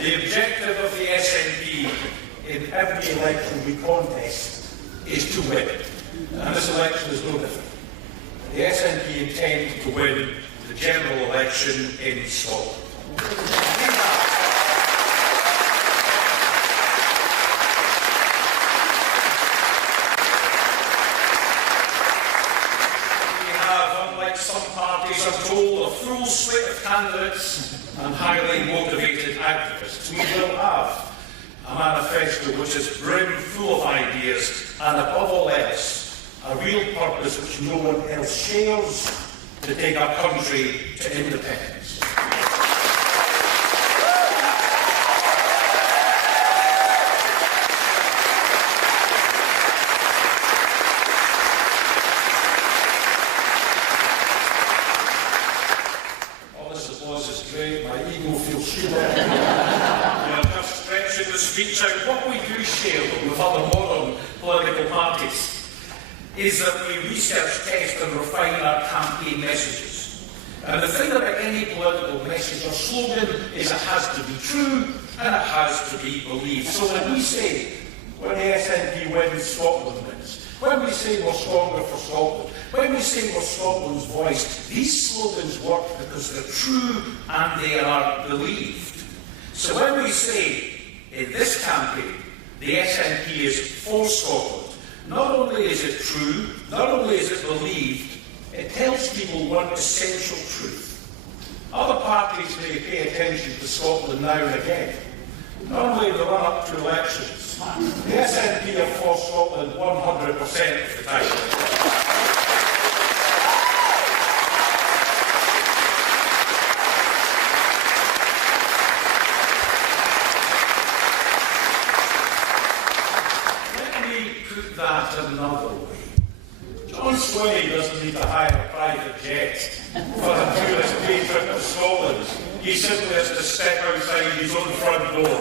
The objective of the SNP in every election we contest is to win. And this election is no different. The SNP intend to win the general election in Scotland. Some parties are told a full slate of candidates and highly motivated activists. We will have a manifesto which is brim full of ideas and, above all else, a real purpose which no one else shares to take our country to independence. My ego feels shielded. I'm just stretching the speech out. What we do share with other modern political parties is that we research, test and refine our campaign messages. And the thing about any political message or slogan is it has to be true and it has to be believed. So when we say, when the SNP wins, Scotland wins. When we say we're stronger for Scotland, when we say we're Scotland's voice, these slogans work because they're true and they are believed. So when we say in this campaign the SNP is for Scotland, not only is it true, not only is it believed, it tells people one essential truth. Other parties may pay attention to Scotland now and again, not only in the run-up to elections. The SNP are for Scotland 100% of the time. That another way. John Swinney doesn't need to hire a private jet for a tourist day trip to Scotland. He simply has to step outside his own front door.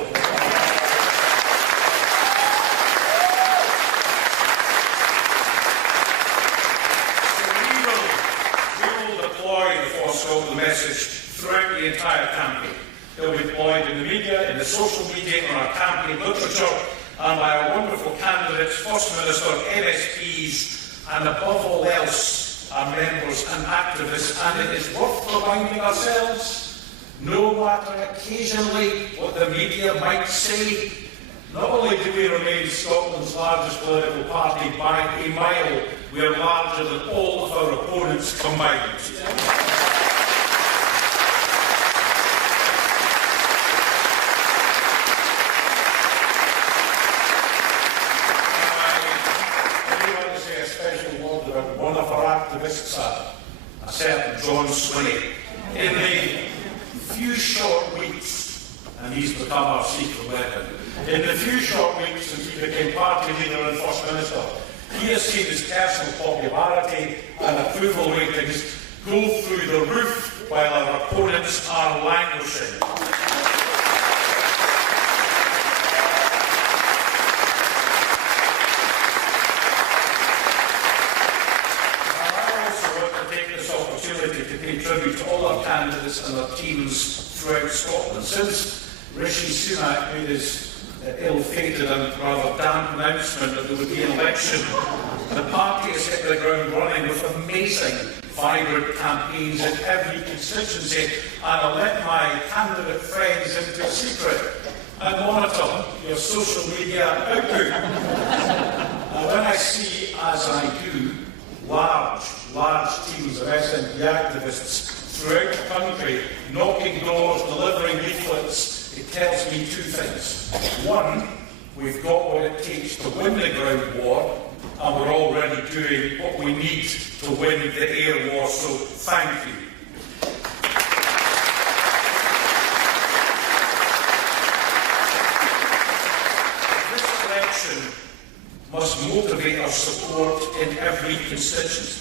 So we will deploy the For Scotland message throughout the entire campaign. It will be deployed in the media, in the social media, in our campaign literature, and by our wonderful candidates, First Minister, MSPs, and above all else, our members and activists. And it is worth reminding ourselves, no matter occasionally what the media might say, not only do we remain Scotland's largest political party by a mile, we are larger than all of our opponents combined. One of our activists, a certain John Swinney, in the few short weeks, and he's become our secret weapon, in the few short weeks since he became party leader and First Minister, he has seen his personal popularity and approval ratings go through the roof while our opponents are languishing. To pay tribute to all our candidates and our teams throughout Scotland. Since Rishi Sunak made his ill-fated and rather damp announcement that there would be an election, the party has hit the ground running with amazing, vibrant campaigns in every constituency, and I'll let my candidate friends into a secret and monitor your social media output. And when I see, as I do, large teams of SNP activists throughout the country knocking doors, delivering leaflets, it tells me two things. One, we've got what it takes to win the ground war, and we're already doing what we need to win the air war, so thank you. This election must motivate our support in every constituency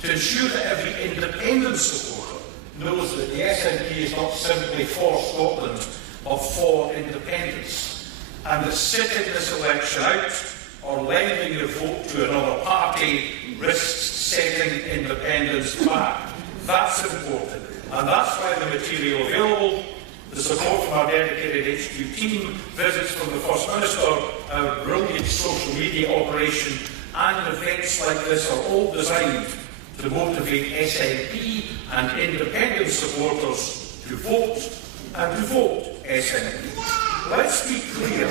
to ensure that every independent supporter knows that the SNP is not simply for Scotland but for independence, and that sitting this election out or lending your vote to another party risks setting independence back. That's important, and that's why the material available the support from our dedicated HQ team, visits from the First Minister, our brilliant social media operation, and events like this are all designed to motivate SNP and independent supporters to vote and to vote SNP. Let's be clear.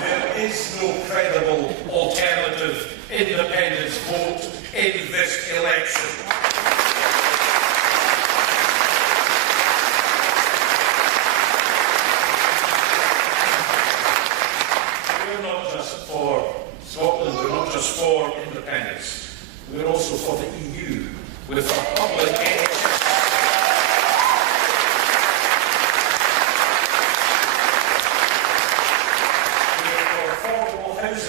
There is no credible alternative independence vote in this election. We're not just for Scotland, we're not just for independence, we're also for the EU, with our public NHS.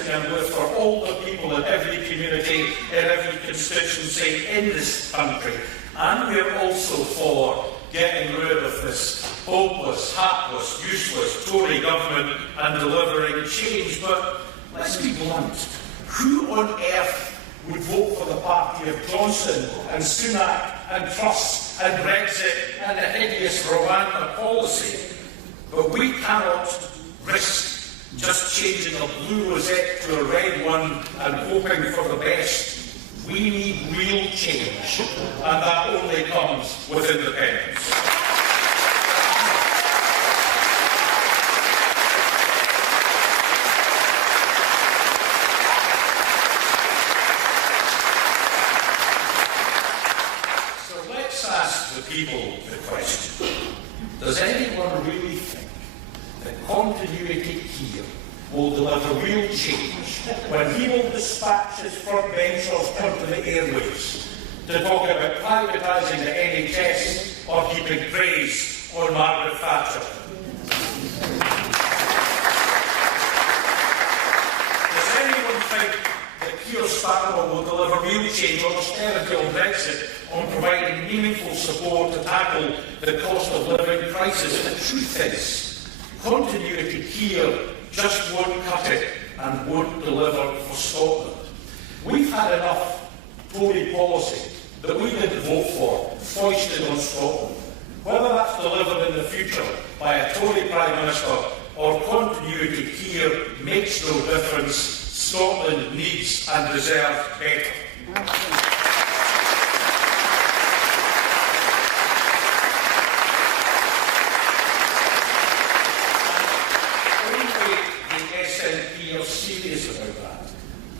And with for all the people in every community, in every constituency in this country. And we're also for getting rid of this hopeless, hapless, useless Tory government and delivering change. But let's be blunt. Who on earth would vote for the party of Johnson and Sunak and Truss and Brexit and a hideous Rwanda policy? But we cannot risk just changing a blue rosette to a red one and hoping for the best. We need real change, and that only comes with independence. So let's ask the people the question. Does anyone really think that continuity here will deliver real change when he will dispatch his frontbenchers onto the airwaves to talk about privatising the NHS or keeping praise on Margaret Thatcher? Does anyone think that Keir Starmer will deliver real change on austerity or Brexit, on providing meaningful support to tackle the cost of living crisis? The truth is, continuity here just won't cut it and won't deliver for Scotland. We've had enough Tory policy that we didn't vote for foisted on Scotland. Whether that's delivered in the future by a Tory Prime Minister or continuity here makes no difference. Scotland needs and deserves better. Serious about that.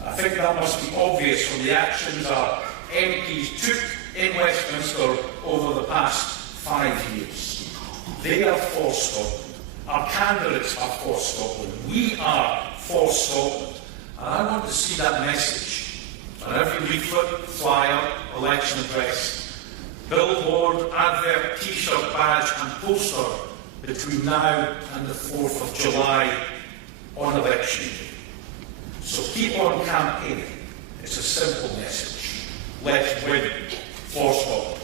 I think that must be obvious from the actions our MPs took in Westminster over the past 5 years. They are for Scotland. Our candidates are for Scotland. We are for Scotland. And I want to see that message on every leaflet, flyer, election address, billboard, advert, T-shirt, badge and poster between now and the 4th of July on election day. So keep on campaigning. It's a simple message. Let's win for Scotland.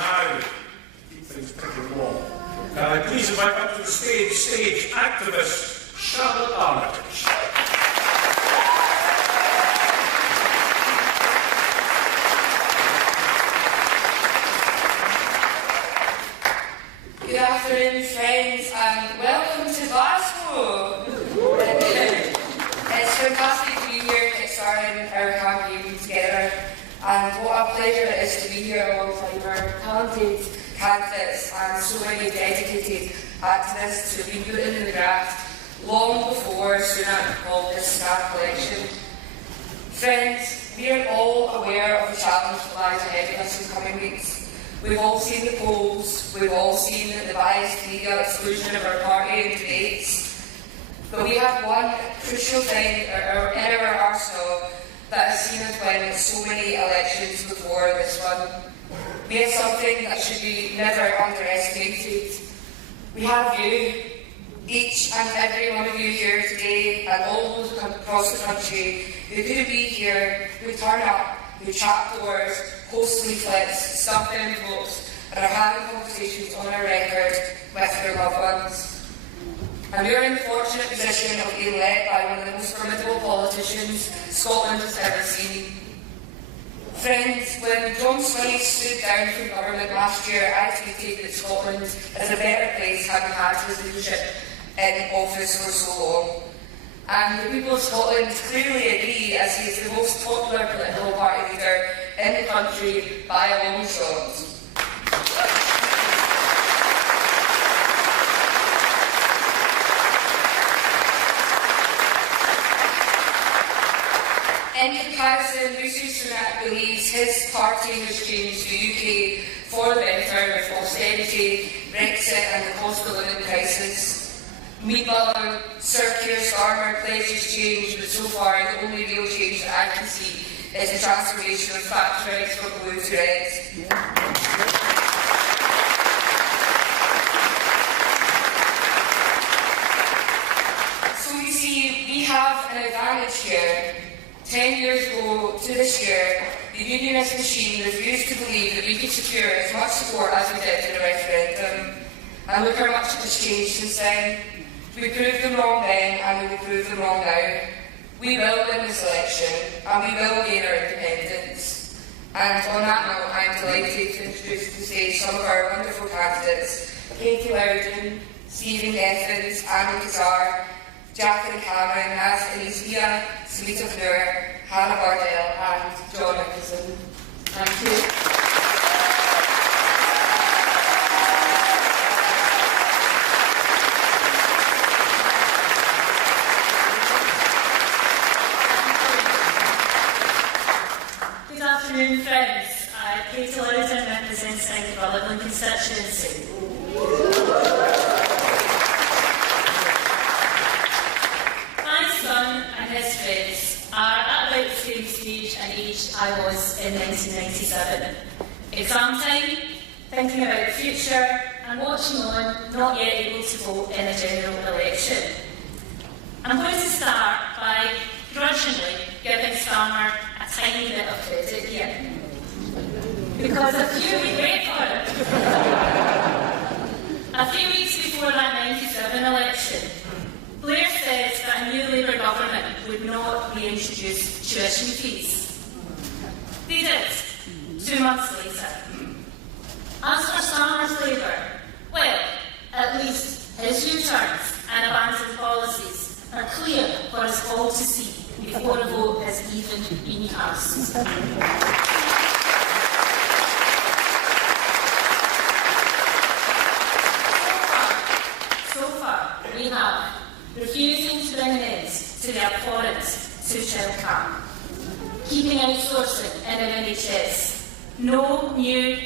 Now, keep things pretty long. Can I please invite up to the stage activist Charlotte Armitage. Good afternoon, friends, and welcome to Glasgow. It's fantastic to be here to get started our campaign together, and what a pleasure it is to be here alongside our talented candidates and so many dedicated activists who have been put in the graft long before Sunak called this snap election. Friends, we are all aware of the challenge that lies ahead of us in coming weeks. We've all seen the polls, we've all seen the biased media exclusion of our party in debates, but we have one crucial thing in our arsenal that has seen us win so many elections before this one. We have something that should be never underestimated. We have you, each and every one of you here today, and all those across the country who couldn't be here, who turn up, who chat doors, post leaflets, stump envelopes, and are having conversations on our record with their loved ones. And we are in the fortunate position of being led by one of the most formidable politicians Scotland has ever seen. Friends, when John Swinney stood down from government last year, I tweeted that Scotland is a better place having had his leadership in office for so long. And the people of Scotland clearly agree, as he is the most popular political party leader in the country by a long shot. In comparison, Rishi Sunak believes his party has changed the UK for the better with austerity, Brexit and the cost of living crisis. Meanwhile, Sir Keir Starmer pledges change, but so far the only real change that I can see is the transformation of factories from blue to red. So you see, we have an advantage here. 10 years ago to this year, the unionist machine refused to believe that we could secure as much support as we did in a referendum. And look how much it has changed since then. We proved them wrong then, and we will prove them wrong now. We will win this election, and we will gain our independence. And on that note, I am delighted to introduce to the stage some of our wonderful candidates: Katie Loudon, Stephen Evans, Andy Kazar, Jacqueline Cameron, Naz Anisia, Samita Fleur, Hannah Bardell, and John Nicholson. Thank you. Good afternoon, friends. Katie Loudon, representing the Rutherglen constituency. My son and his friends are at about the same stage and age I was in 1997. Exam time, thinking about the future, and watching on, not yet able to vote in a general election. I'm going to start by grudgingly giving Starmer a tiny bit of credit here. Because a few weeks before that 97 election, Blair said that a new Labour government would not reintroduce tuition fees. They did, 2 months later. As for Starmer's Labour, well, at least his U-turns and abandoned policies are clear for us all to see before a vote has even been cast. So far, we have refusing to bring an end to the abhorrent two-child cap, keeping outsourcing in an NHS, no new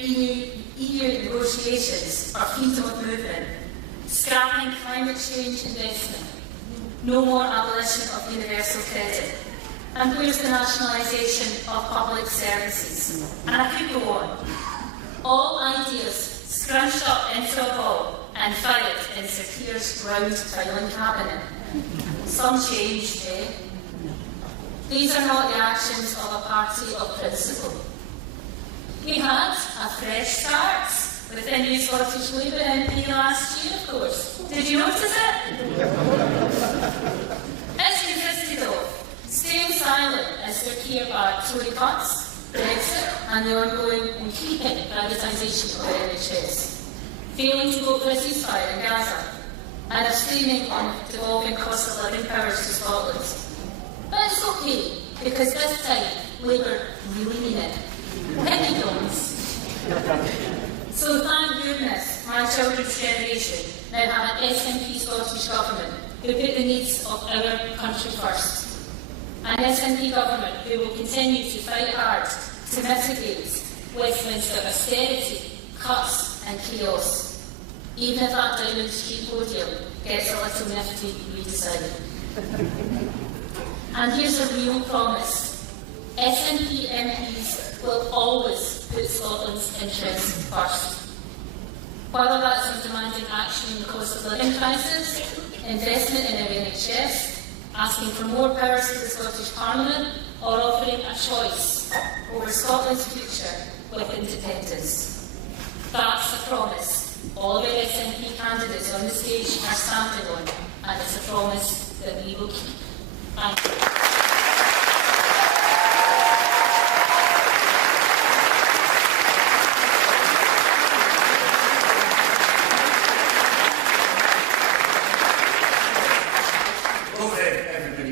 EU negotiations or freedom of movement, scrapping climate change investment, no more abolition of universal credit, and where's the nationalisation of public services? And I could go on. All ideas scrunched up into a ball and filed in Sir Keir's round filing cabinet. Some change, eh? These are not the actions of a party of principle. We had a fresh start with the new Scottish Labour MP last year, of course. Did you notice it? It's consisted of staying silent as Sir Keir barred Tory cuts, Brexit, and the ongoing and creeping privatisation of the NHS, failing to vote for a ceasefire in Gaza, and abstaining on devolving cost of living powers to Scotland. But it's okay, because this time Labour really mean it. Hit me, Jones. So thank goodness my children's generation now have an SNP Scottish Government who put the needs of our country first. An SNP Government who will continue to fight hard to mitigate Westminster austerity, cuts and chaos, even if that Downing Street podium gets a little nifty redesign. And here's a real promise. SNP MPs will always put Scotland's interests first. Whether that's in demanding action on the cost of living crisis, investment in our NHS, asking for more powers to the Scottish Parliament, or offering a choice over Scotland's future with independence. That's a promise all of our SNP candidates on the stage are stamping on, and it's a promise that we will keep. Thank you.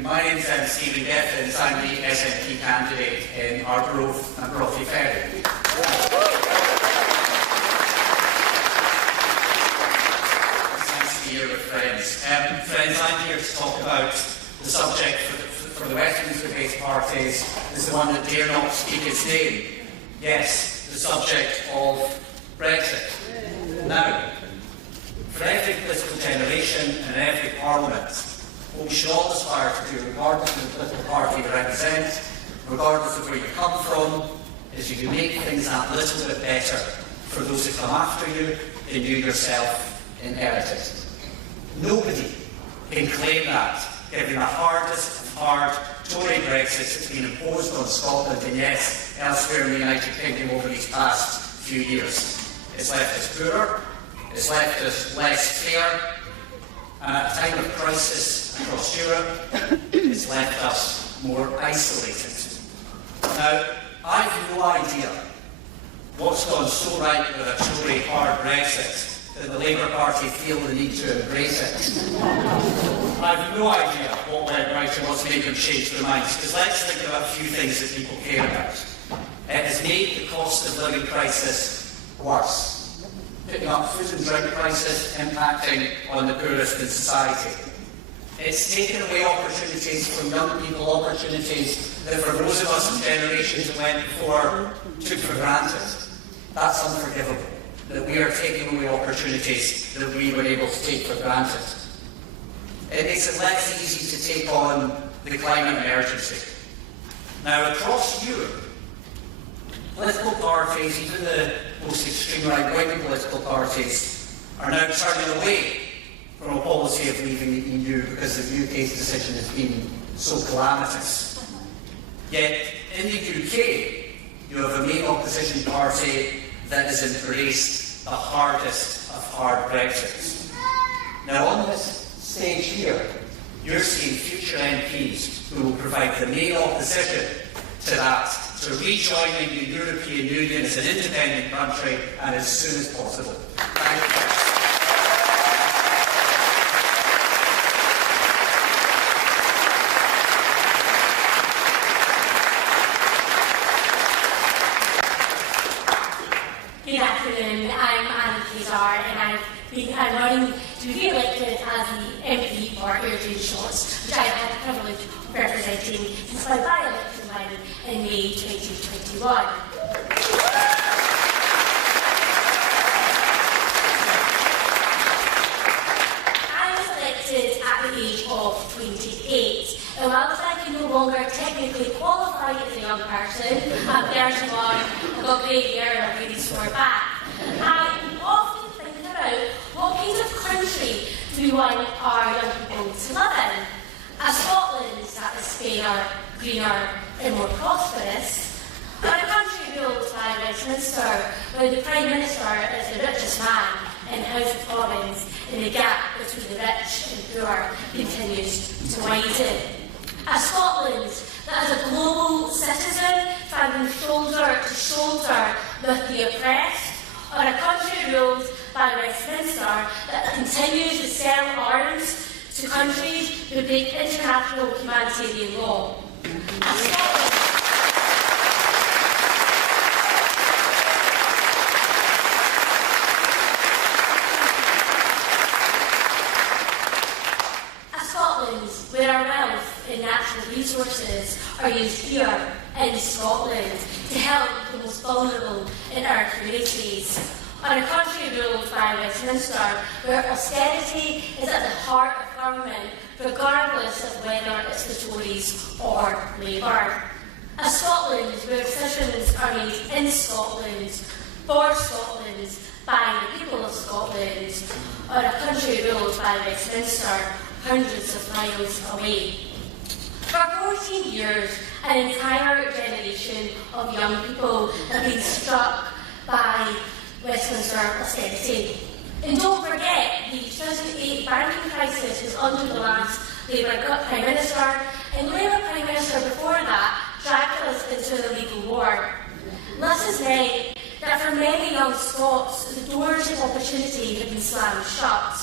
My name is Stephen Geffins. I'm the SNP candidate in Arbroath and Brothy Ferry. It's nice to be here with friends. Friends, I'm here to talk about the subject for the Westminster-based parties is the one that dare not speak its name. Yes, the subject of Brexit. Now, for every political generation and every parliament, what we should all aspire to do, regardless of the political party you represent, regardless of where you come from, is you can make things that little bit better for those who come after you than you yourself inherited. Nobody can claim that, given the hardest of hard Tory Brexit that's been imposed on Scotland and yes, elsewhere in the United Kingdom over these past few years. It's left us poorer, it's left us less fair, and at a time of crisis across Europe, it's left us more isolated. Now, I've no idea what's gone so right with a Tory hard Brexit that the Labour Party feel the need to embrace it. I've no idea what went right and what's made them change their minds, because let's think about a few things that people care about. It has made the cost of living crisis worse, picking up food and drink prices, impacting on the poorest in society. It's taken away opportunities from young people, opportunities that for those of us in generations that went before took for granted. That's unforgivable, that we are taking away opportunities that we were able to take for granted. It makes it less easy to take on the climate emergency. Now, across Europe, political parties, even the most extreme right-wing political parties, are now turning away from a policy of leaving the EU because the UK's decision has been so calamitous. Yet, in the UK, you have a main opposition party that has embraced the hardest of hard Brexits. Now, on this stage here, you're seeing future MPs who will provide the main opposition to that, to rejoining the European Union as an independent country and as soon as possible. Thank you. Good afternoon, I'm Annie Kazar and I'm running to be re-elected as the MP for Airdrie Shores, which I've had the privilege of representing since my by-election win in May 2021. I was elected at the age of 28, and whilst I can no longer technically qualify as a young person, at 31, I've got grey hair and a really sore back, I often think about what kind of country do we want our young people to live in? A Scotland that is fairer, greener and more prosperous, or a country ruled by Westminster, where the Prime Minister is the richest man in the House of Commons and the gap between the rich and poor continues to widen? A Scotland that is a global citizen standing shoulder to shoulder with the oppressed, or a country ruled by Westminster that continues to sell arms to countries who break international humanitarian law. A Scotland where our wealth and natural resources are used here in Scotland to help the most vulnerable in our communities. On a country ruled by Westminster, where austerity is at the heart of government, regardless of whether it's the Tories or Labour. A Scotland where decisions are made in Scotland, for Scotland, by the people of Scotland, or a country ruled by Westminster, hundreds of miles away. For 14 years, an entire generation of young people have been struck by Westminster austerity. And don't forget, the 2008 banking crisis was under the last Labour Prime Minister, and Labour Prime Minister before that dragged us into the legal war. This has meant that for many young Scots, the doors of opportunity have been slammed shut.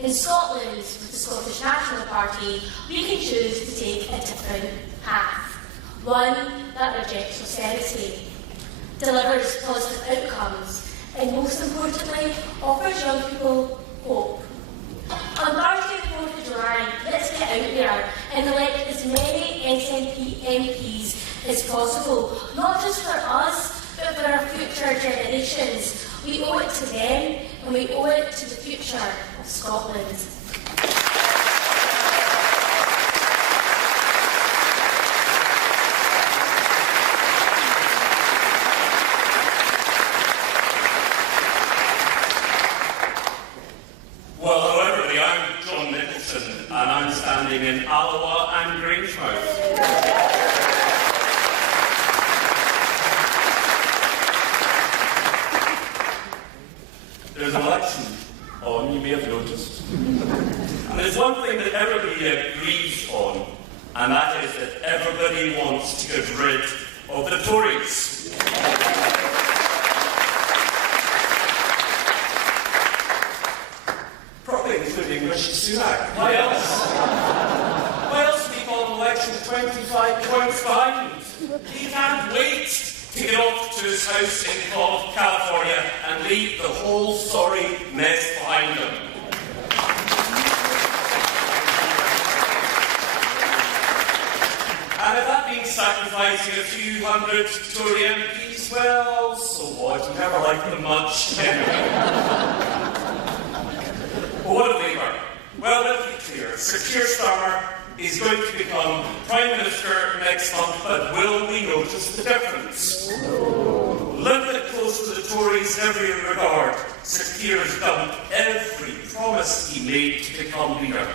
In Scotland, with the Scottish National Party, we can choose to take a different path. One that rejects austerity, delivers positive outcomes, and most importantly, offers young people hope. On Thursday, the 4th of July, let's get out there and elect as many SNP MPs as possible, not just for us, but for our future generations. We owe it to them, and we owe it to the future of Scotland. Well, hello everybody, I'm John Nicholson, and I'm standing in Alloa and Grangemouth. There's an election on, you may have noticed. And there's one thing that everybody agrees on, and that is that everybody wants to get rid of the Tories. Probably including Rishi Sunak. Why else? Why else be on election 25 points behind? He can't wait to get off to his house in California and leave the whole sorry mess behind him. And if that means sacrificing a few hundred Tory MPs, well, so what? You never liked them much anyway. But what of Labour? Well, let's be clear. Sir Keir Starmer is going to become Prime Minister next month, but will we notice the difference? Limited close to the Tories in every regard, Sir Keir has dumped every promise he made to become leader.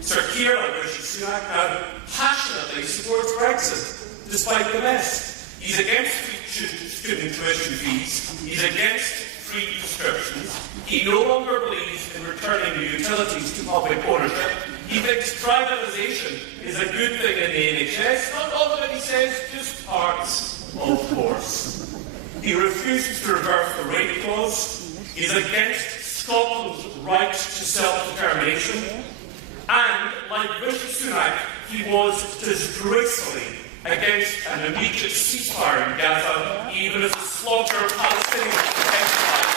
Sir Keir, like Rishi Sunak, now passionately supports Brexit, despite the mess. He's against student tuition fees, he's against free prescriptions, he no longer believes in returning the utilities to public ownership. He thinks privatisation is a good thing in the NHS, not all of it, he says, just parts, of course. He refuses to reverse the rate clause. He's against Scotland's right to self-determination. And, like Rishi Sunak, he was disgracefully against an immediate ceasefire in Gaza, even as the slaughter of Palestinians intensified.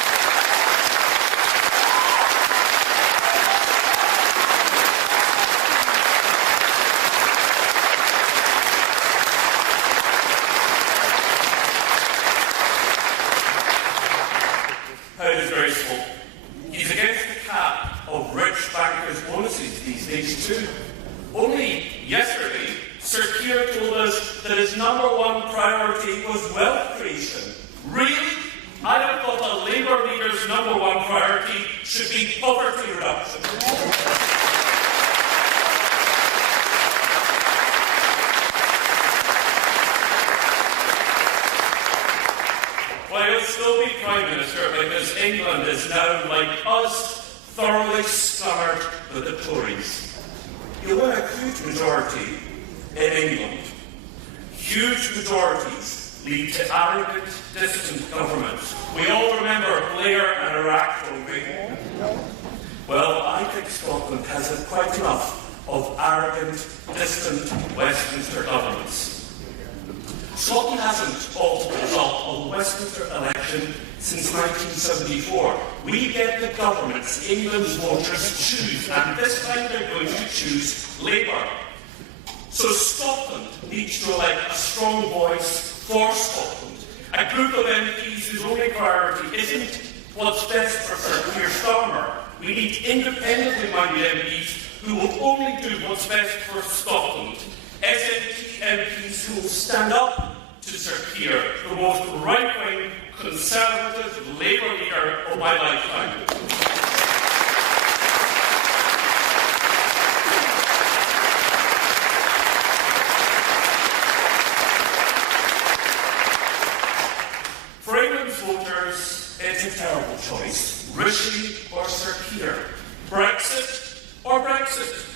How disgraceful. He's against the cap of rich bankers' bonuses these days too. Only yesterday, Sir Keir told us that his #1 priority was wealth creation. Really? I have thought a Labour leader's #1 priority should be poverty reduction. Well, he'll still be Prime Minister because England is now, like us, thoroughly scuppered with the Tories. He'll win a huge majority in England. Huge majorities lead to arrogant, distant governments. We all remember Blair and Iraq, don't we? Well, I think Scotland has had quite enough of arrogant, distant Westminster governments. Scotland hasn't altered the result of the Westminster election since 1974. We get the governments England's voters choose, and this time they're going to choose Labour. So Scotland needs to elect a strong voice for Scotland, a group of MPs whose only priority isn't what's best for Sir Keir Starmer. We need independently minded MPs who will only do what's best for Scotland. SNP MPs who will stand up to Sir Keir, the most right-wing, conservative Labour leader of my lifetime. For England's voters, it's a terrible choice. Rishi or Sir Keir. Brexit or Brexit.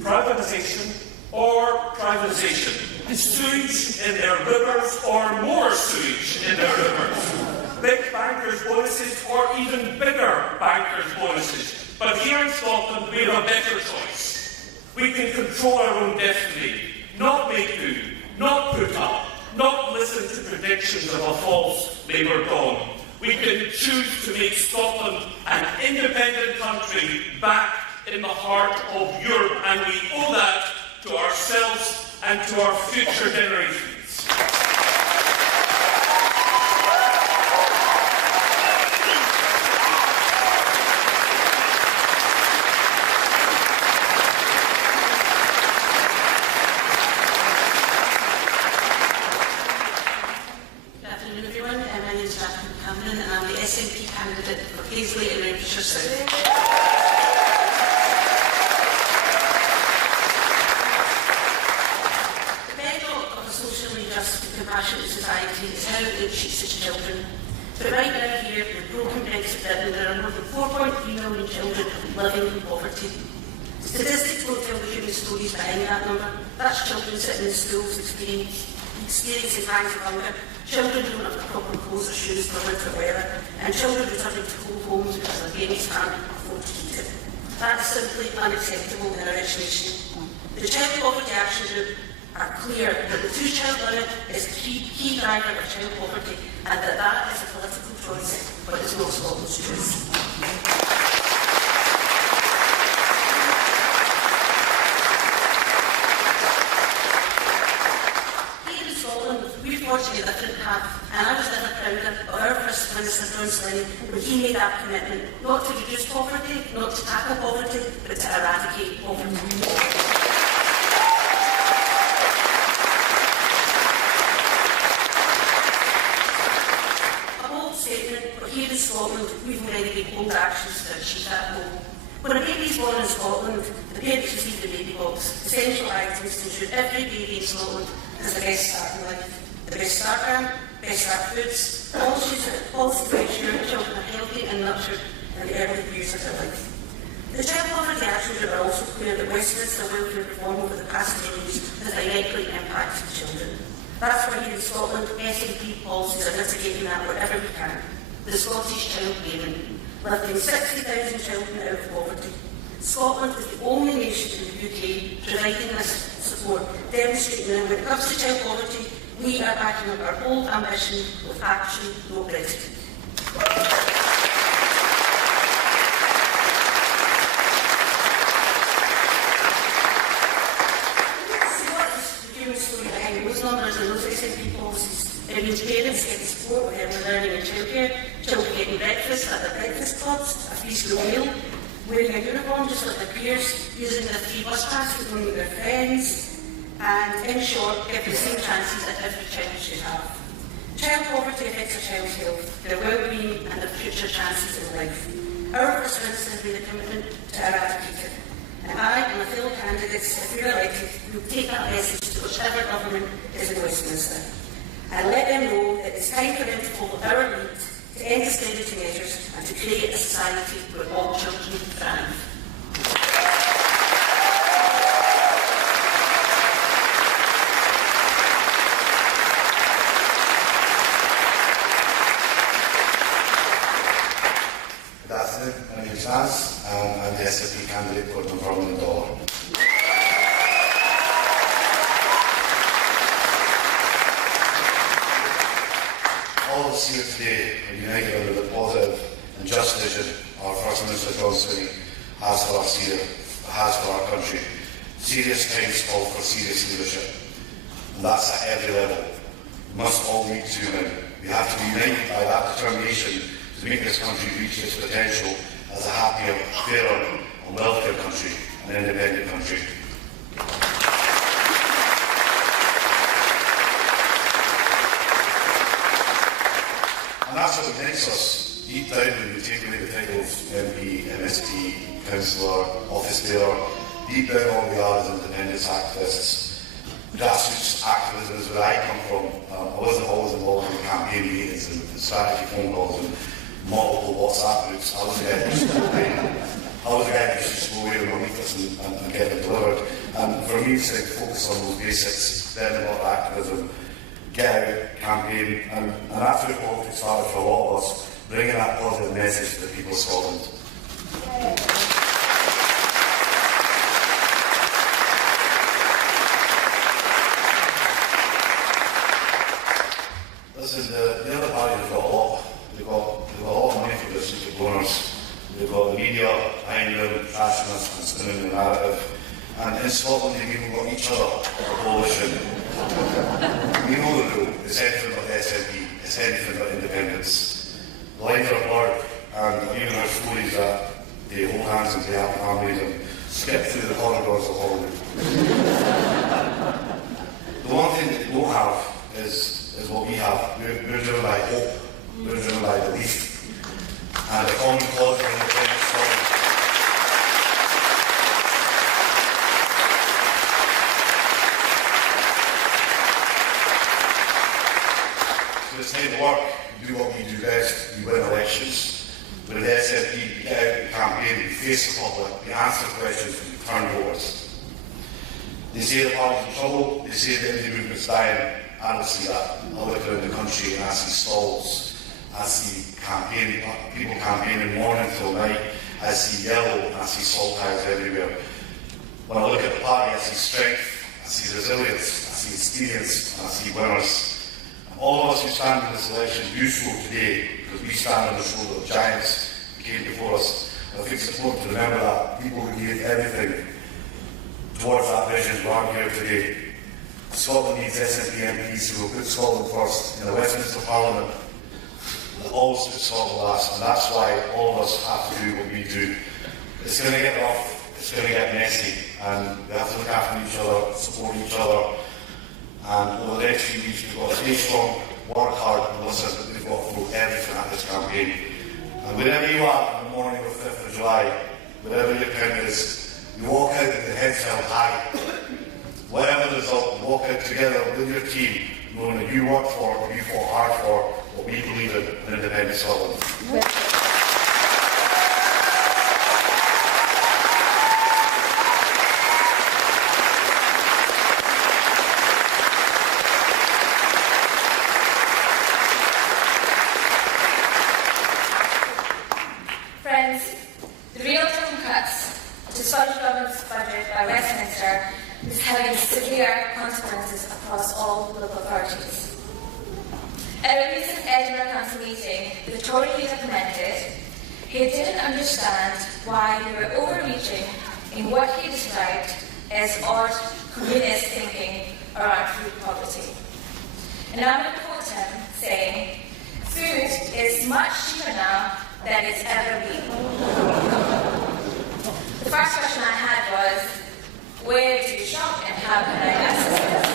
Privatisation or privatisation. Sewage in their rivers or more sewage in their rivers. Big bankers' bonuses or even bigger bankers' bonuses. But here in Scotland, we have a better choice. We can control our own destiny, not make do, not put up, not listen to predictions of a false Labour dawn. We can choose to make Scotland an independent country back in the heart of Europe, and we owe that to ourselves and to our future generations. Good afternoon, everyone. My name is Jacqueline Cameron, and I'm the SNP candidate for Paisley and Renfrewshire South. Compassionate society is how it treats its children. But right now here, with broken Brexit Britain, there are more than 4.3 million children living in poverty. Statistics won't tell the human stories behind that number. That's children sitting in schools experiencing pangs of hunger, children who don't have the proper clothes or shoes for winter weather, and children returning to old homes because their parents can't afford to heat it. That is simply unacceptable in our nation. The Child Poverty Action Group are clear that the two-child limit is a key driver of child poverty, and that is a political choice, but it's not Scotland's choice. Here in Scotland, we fortunately a different path, and I was never prouder of our First Minister John Slaney when he made that commitment not to reduce poverty, not to tackle poverty, but to eradicate poverty. Here in Scotland, we've already made bold actions to achieve that goal. When a baby is born in Scotland, the parents receive the baby box, essential items to ensure every baby in Scotland has the best start in life. The best start gram, best start foods, policies to ensure children are healthy and nurtured in the early years of their life. The Child Poverty Action Group are also clear that Westminster welfare reform over the past 10 years has directly impacted children. That's why here in Scotland, SNP policies are mitigating that wherever we can. The Scottish Child Payment, lifting 60,000 children out of poverty. Scotland is the only nation in the UK providing this support, demonstrating that when it comes to child poverty, we are backing up our bold ambition with action, no Brexit. Those numbers and those SNP policies. It means parents getting support with early learning and childcare, children getting breakfast at their breakfast clubs, a free school meal, wearing a uniform just like their peers, using their free bus passes to meet their friends, and in short, give the same chances that every child should have. Child poverty affects a child's health, their well-being and their future chances in life. Our First Minister has made a commitment to eradicate it. And I and my fellow candidates, if we are elected, will take that message to whichever government is in Westminster and let them know that it's time for them to follow our lead, to end austerity measures and to create a society where all children thrive. Good afternoon, my name is Naz, and I'm the SNP candidate for Dunfermline and Dollar. All of us here today are united under the positive and just vision our First Minister John Slaney has for us here, has for our country. Serious times call for serious leadership, and that's at every level. We must all need to win. We have to be united by that determination to make this country reach its potential as a happier, fairer and wealthier country, an independent country. that's what makes us, deep down, when we take away the titles MP, MSP, councillor, office bearer, deep down all we are as independence activists. Grassroots activism is where I come from. I wasn't always involved in campaign meetings and strategy phone calls and multiple WhatsApp groups. I was the guy who used to go away with my leaflets and get them delivered. And for me, to focus on those basics, then a lot of activism, get out, campaign, and that's where politics started for a lot of us, bringing that positive message to the people of Scotland. Listen, the other party has got a lot. They've got a lot of money for their secret donors. They've got the media behind them, trashing us and spinning the narrative. And in Scotland, they've even got each other, the coalition. We know the rule. It's anything but the SNP. It's anything but independence. The lines are blurred, and even our stories that they hold hands and play happy families and skip through the corridors of Hollywood. The one thing that they don't have is what we have. We're driven by hope, we're driven by belief, and a common cause for independent Scotland. So it's time to work, do what we do best, we win elections. With the SNP, we get out, we campaign, we face the public, we answer questions, we turn voters. They say the party's in trouble, they say the indie movement's dying. I don't see that. I look around the country and I see stalls, I see people campaigning morning till night, I see yellow and I see salt tires everywhere. When I look at the party, I see strength, I see resilience, I see experience, and I see winners. And all of us who stand in this election do so today because we stand on the shoulder of giants who came before us. And I think it's important to remember that people who gave everything towards that vision aren't here today. Scotland needs SNP MPs who will put Scotland first in the Westminster Parliament. They'll always put Scotland last, and that's why all of us have to do what we do. It's going to get rough, it's going to get messy, and we have to look after each other, support each other, and over the next few weeks we've got to stay strong, work hard, and listen, but we've got to throw everything at this campaign. And wherever you are on the morning of the 5th of July, whatever your count is, you walk out with the heads held high. Whatever the result, walk out together with your team, knowing that you worked for, or you fought hard for, what we believe in independent Scotland. Friends, the real-term cuts to Scottish Government's budget by Westminster is having severe consequences across all local authorities. At a recent Edinburgh Council meeting, the Tory leader commented he didn't understand why they were overreaching in what he described as odd communist thinking around food poverty. And I'm going to quote him saying, "Food is much cheaper now than it's ever been." The first question I had was, where do you shop and how can I access this?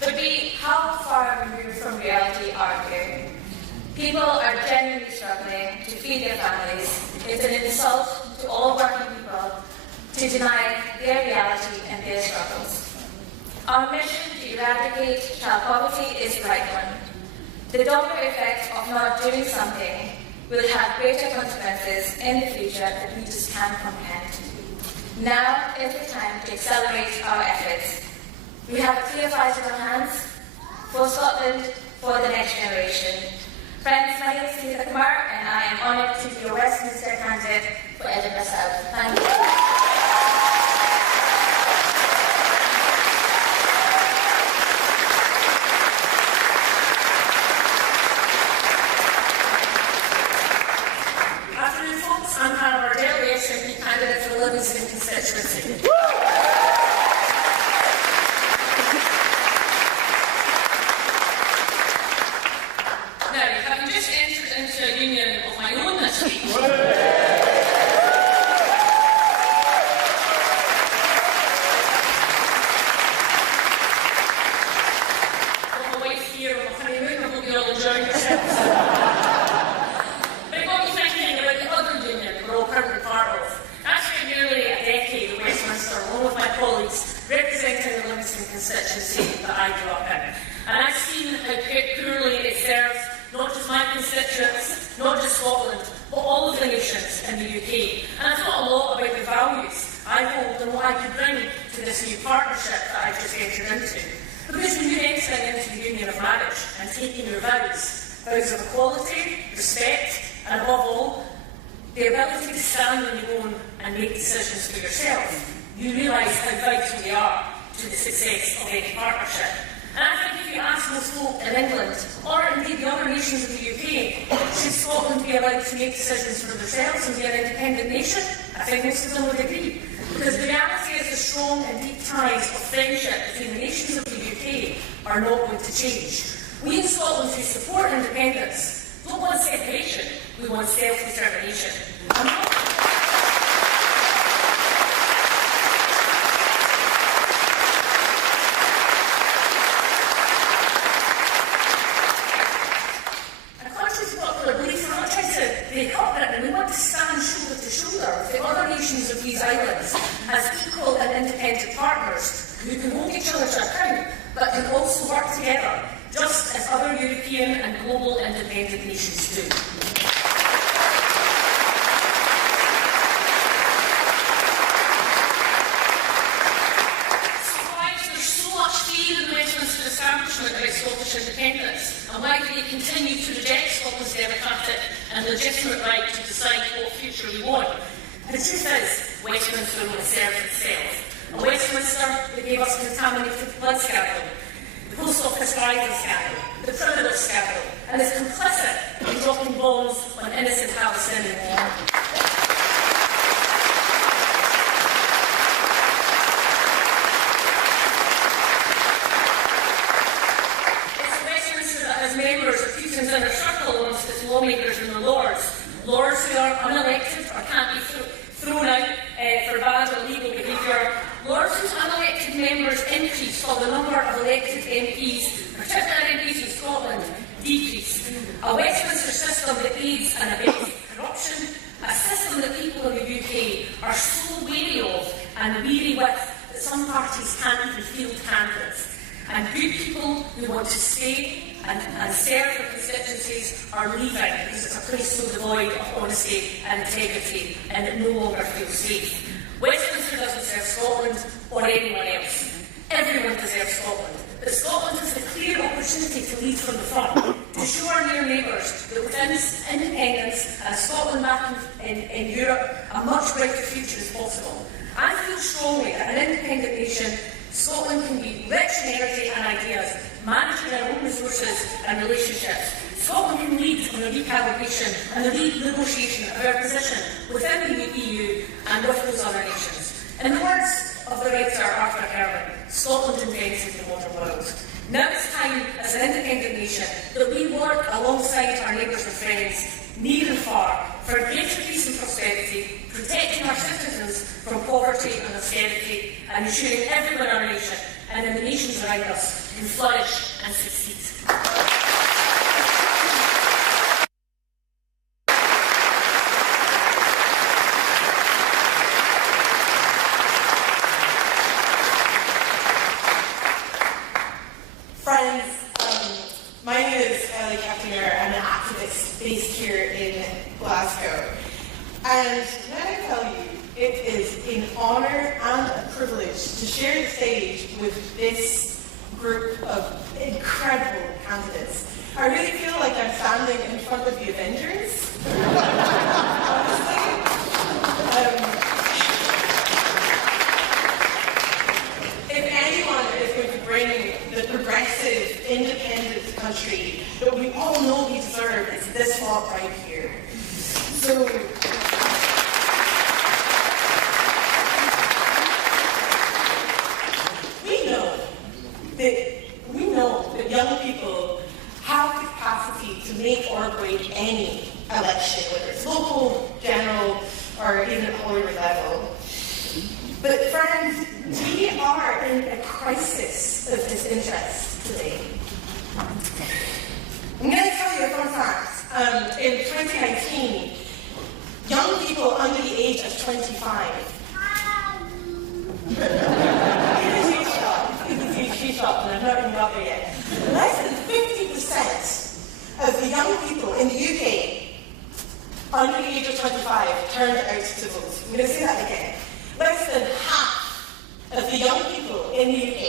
But B, how far removed from reality are you? People are genuinely struggling to feed their families. It's an insult to all working people to deny their reality and their struggles. Our mission to eradicate child poverty is the right one. The domino effect of not doing something will have greater consequences in the future that we just can't comprehend. Now is the time to accelerate our efforts. We have a clear fight in our hands for Scotland, for the next generation. Friends, my name is Lisa Kumar, and I am honoured to be a Westminster candidate for Edinburgh South. Thank you. I'm proud of our daily SNP candidate for Livingston constituency. Now, having just entered into a union of my own this week, constituents, not just Scotland, but all of the nations in the UK. And I've thought a lot about the values I hold and what I could bring to this new partnership that I've just entered into. Because when you're entering into the union of marriage and taking your vows of equality, respect, and above all, the ability to stand on your own and make decisions for yourself, you realise how vital they are to the success of any partnership. And I think if you ask most folk in England, or indeed the other nations of the UK, should Scotland be allowed to make decisions for themselves and be an independent nation, I think most of them would agree. Because the reality is the strong and deep ties of friendship between the nations of the UK are not going to change. We in Scotland who support independence don't want separation, we want self-determination. We want to stand shoulder to shoulder with the other nations of these islands as equal and independent partners who can hold each other to account but can also work together, just as other European and global independent nations do. About Scottish independence, and why do they continue to reject Scotland's democratic and legitimate right to decide what future we want? The truth is, Westminster will serve itself. A Westminster that gave us contaminated blood scandal, the Post Office rising scandal, the privilege scandal, and is complicit in dropping bombs on innocent Palestinians. Members of Putin's inner circle amongst its lawmakers and the Lords who are unelected or can't be thrown out for bad or illegal behaviour, Lords whose unelected members increase while the number of elected MPs, particularly MPs in Scotland, decrease. A Westminster system that aids and abets corruption, a system that people in the UK are so wary of and weary with that some parties can't even field candidates. And good people who want to stay and serve their constituencies are leaving because it's a place so devoid of honesty and integrity and it no longer feels safe. Westminster doesn't serve Scotland or anyone else. Everyone deserves Scotland. But Scotland has the clear opportunity to lead from the front, to show our near neighbours that within independence and Scotland back in Europe, a much brighter future is possible. I feel strongly that an independent nation, Scotland can be rich in energy and ideas, managing our own resources and relationships. Scotland can lead on the recalibration and the renegotiation of our position within the EU and with those other nations. In the words of the writer Arthur Herman, Scotland invented the modern world. Now it's time, as an independent nation, that we work alongside our neighbours and friends, near and far, for greater peace and prosperity, protecting our citizens from poverty and austerity, and ensuring everyone in our nation and in the nations around us can flourish and succeed. Friends, my name is Ellie Kapinger. I'm an activist based here in Glasgow. And let me tell you, it is an honour and a privilege to share the stage with this group of incredible candidates. I really feel like I'm standing in front of the Avengers, honestly. If anyone is going to bring the progressive, independent country that we all know we deserve, it's this lot right here. So, we know that young people have the capacity to make or break any election, whether it's local, general, or even at Hollywood level. But friends, we are in a crisis of disinterest today. I'm going to tell you a fun fact. In 2019, young people under the age of 25 and I've not even got there yet. Less than 50% of the young people in the under the age of 25 turned out to vote. I'm going to say that again. Less than half of the young people in the UK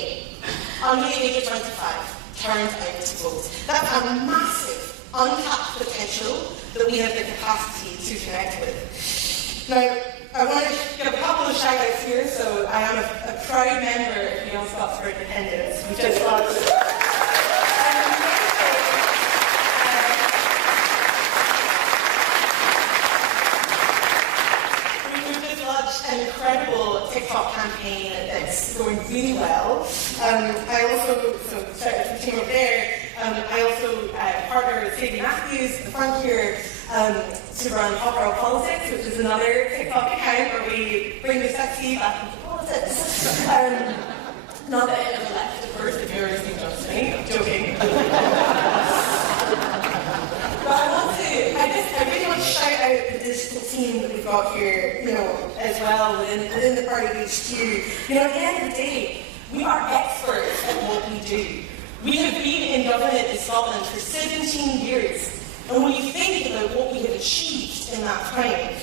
under the age of 25 turned out to vote. That's a massive, untapped potential that we have the capacity to connect with. Now, I want to give a couple of shout-outs here. So I am a proud member of the Young Scots for Independence. We just launched an incredible TikTok campaign that's going really well. I also, so shout out to the team over there, I also partner with Sadie Matthews at the front here to run Hot Girl Politics, which is another TikTok account where we bring the sexy back into politics. Not that I ever left, of course, if you're listening to me, I'm joking. But I really want to shout out the digital team that we've got here, as well within the party HQ. At the end of the day, we are experts at what we do. We have been in government in Scotland for 17 years, and when you think about what we have achieved in that time,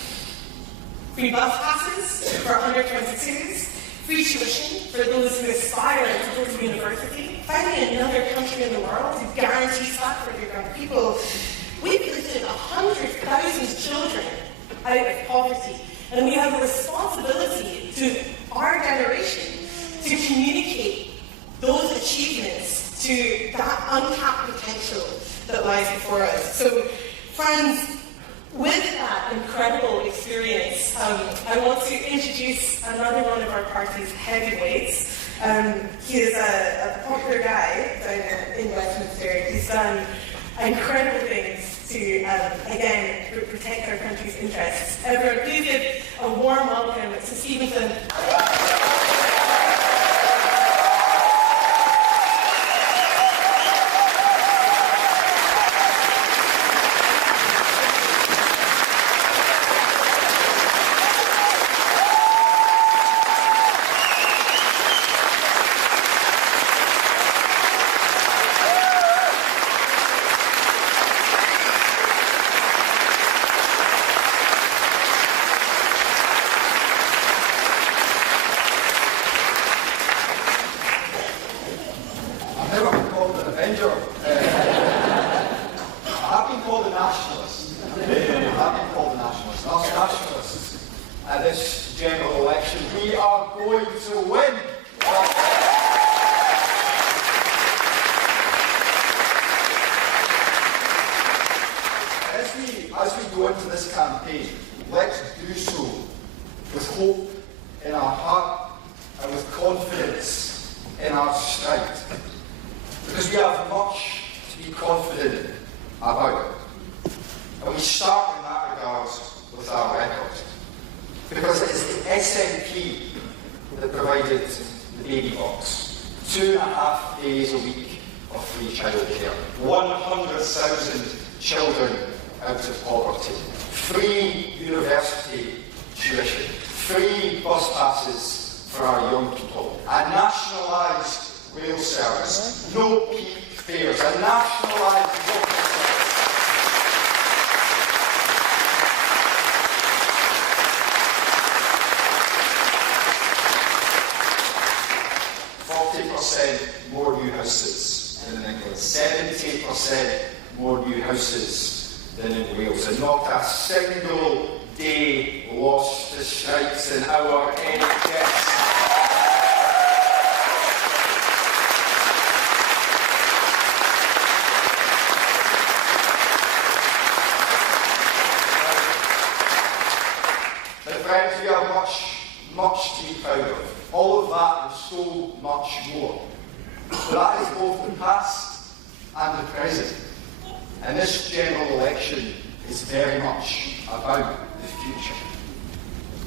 free bus passes for under 22s, free tuition for those who aspire to go to university, finding another country in the world who guarantees that for their young people. We've lifted 100,000 children out of poverty, and we have a responsibility to our generation to communicate those achievements to that untapped potential that lies before us. So, friends, with that incredible experience, I want to introduce another one of our party's heavyweights. He is a popular guy down in Westminster. He's done incredible things to, again, protect our country's interests. Everyone, please give a warm welcome to Stevenson. Because it's the SNP that provided the baby box. 2.5 days a week of free childcare. 100,000 children out of poverty. Free university tuition. Free bus passes for our young people. A nationalised rail service. No peak fares. A nationalised local service. More new houses than in England, 70% more new houses than in Wales, and not a single day lost to strikes in our NHS. But friends, we have much to be proud of. All of that and so much more. But that is both the past and the present. And this general election is very much about the future.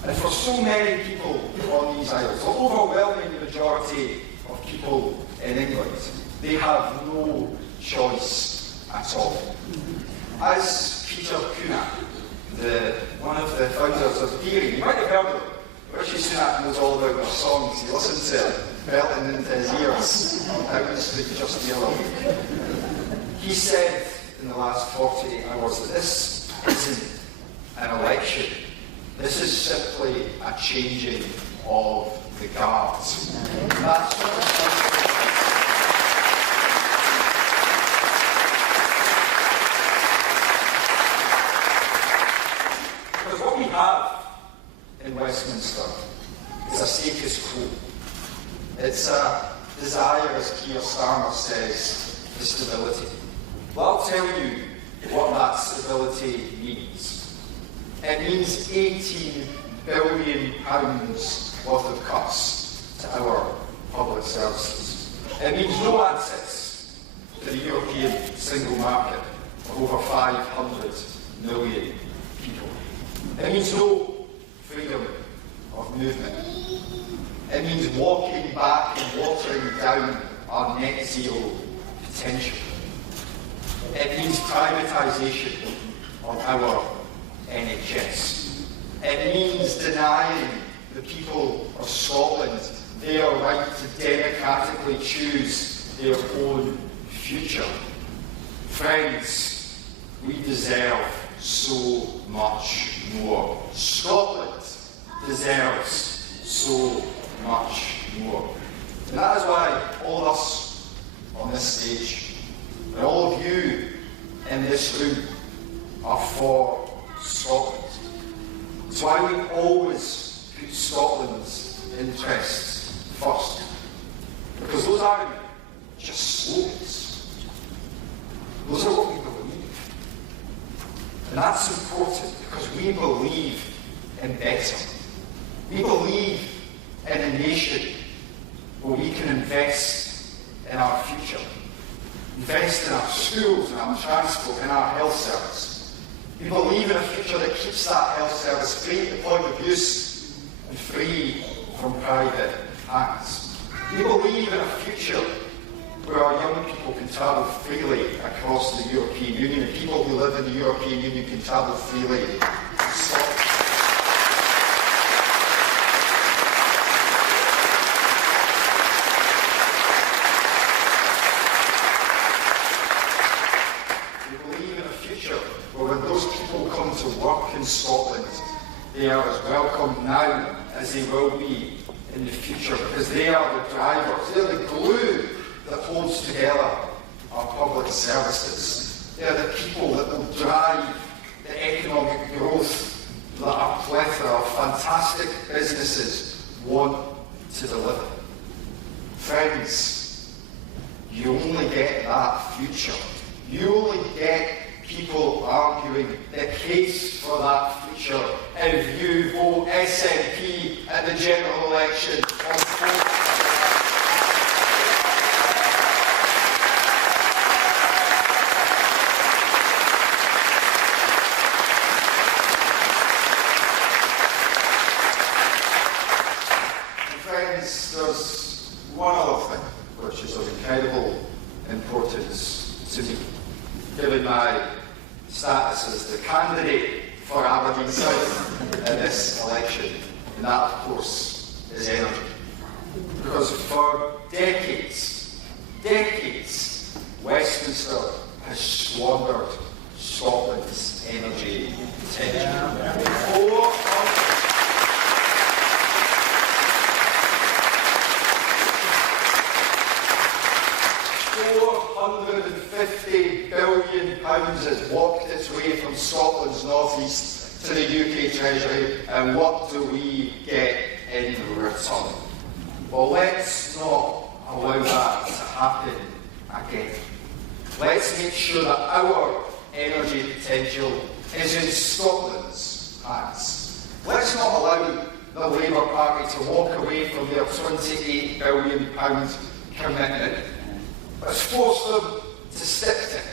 And for so many people on these isles, the overwhelming majority of people in England, they have no choice at all. As Peter Cunha, one of the founders of Deary, you might have heard of him. Rishi Sunak knows all about their songs. He listens to them, belting into his ears. How was it just the other week? He said in the last 48 hours that this isn't an election. This is simply a changing of the guards. That's because what we have in Westminster is a status quo. It's a desire, as Keir Starmer says, for stability. Well, I'll tell you what that stability means. It means £18 billion worth of cuts to our public services. It means no access to the European single market of over 500 million people. It means no freedom of movement. It means walking back and watering down our net zero potential. It means privatisation of our NHS. It means denying the people of Scotland their right to democratically choose their own future. Friends, we deserve so much more. Scotland deserves so much more. And that is why all of us on this stage, and all of you in this room, are for Scotland. It's why we always put Scotland's interests first. Because those aren't just slogans. Those are what we believe. And that's important because we believe in better. We believe in a nation where we can invest in our future. Invest in our schools, in our transport, in our health service. We believe in a future that keeps that health service free at the point of use and free from private hands. We believe in a future where our young people can travel freely across the European Union, and people who live in the European Union can travel freely to Scotland. In Scotland, they are as welcome now as they will be in the future, because they are the drivers, they're the glue that holds together our public services. They're the people that will drive the economic growth that our plethora of fantastic businesses want to deliver. Friends, you only get that future. You only get people arguing the case for that future if you vote SNP at the general election on 4th. And friends, there's one other thing which is of incredible importance to me, given my status as the candidate for Aberdeen South in this election, and that, of course, is energy. Because for decades, Westminster has squandered Scotland's energy potential. 450 billion pounds has walked its way from Scotland's northeast to the UK Treasury, and what do we get in return? Well, let's not allow that to happen again. Let's make sure that our energy potential is in Scotland's hands. Let's not allow the Labour Party to walk away from their £28 billion commitment. Let's force them to stick to it.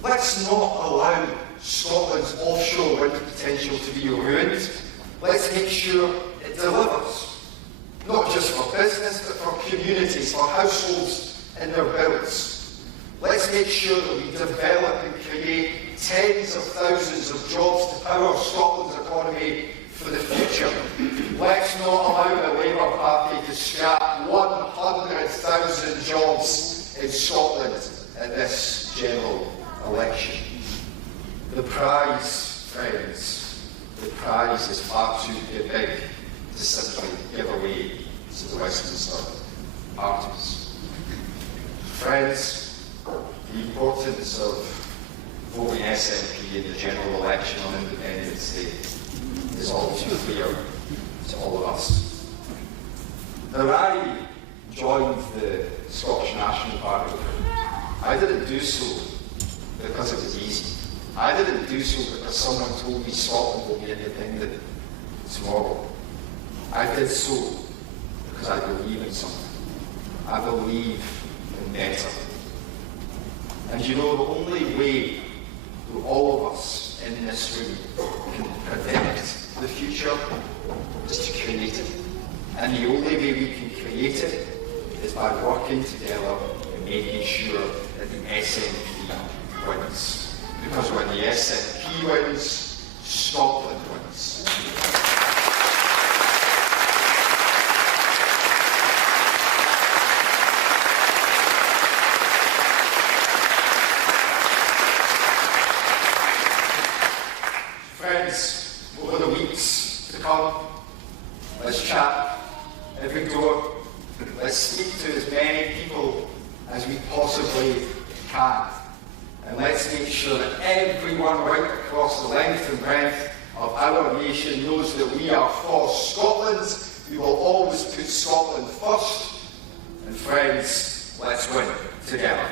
Let's not allow Scotland's offshore wind potential to be ruined. Let's make sure it delivers, not just for business, but for communities, for households and their bills. Let's make sure that we develop and create tens of thousands of jobs to power Scotland's economy for the future. Let's not allow the Labour Party to scrap 100,000 jobs in Scotland at this general election. The prize friends, the prize is far too big to simply give away to the Westminster parties. Friends, the importance of voting SNP in the general election on Independence Day is all too clear to all of us. Now, I joined the Scottish National Party. I didn't do so because it was easy. I didn't do so because someone told me Scotland will be independent tomorrow. I did so because I believe in something. I believe in better. And you know, the only way that all of us in this room can predict the future is to create it. And the only way we can create it is by working together and making sure that the SNP wins. Because when the SNP wins, Scotland wins. Friends, over the weeks to come, let's chat every door. Let's speak to as many people as we possibly can. And let's make sure that everyone right across the length and breadth of our nation knows that we are for Scotland. We will always put Scotland first. And friends, let's win together.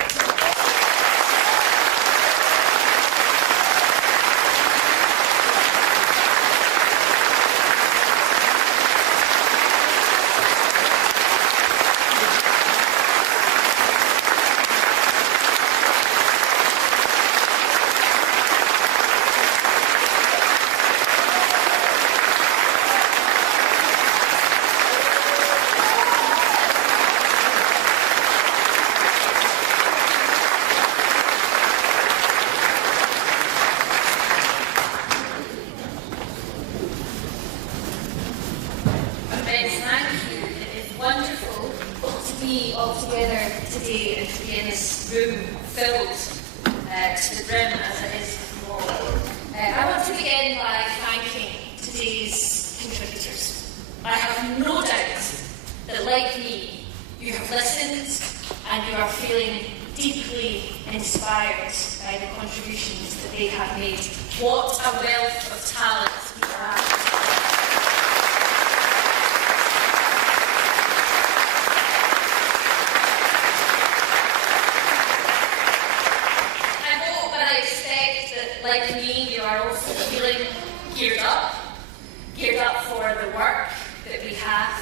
Geared up for the work that we have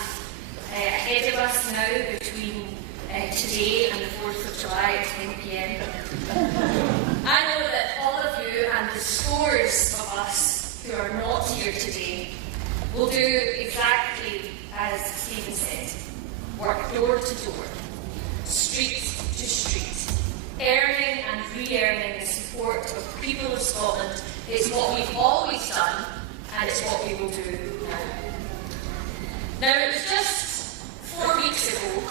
ahead of us now between today and the 4th of July at 10 p.m. I know that all of you and the scores of us who are not here today will do exactly as Stephen said. Work door to door, street to street, earning and re-earning the support of the people of Scotland is what we've always done, and it's what we will do now. Now, it was just 4 weeks ago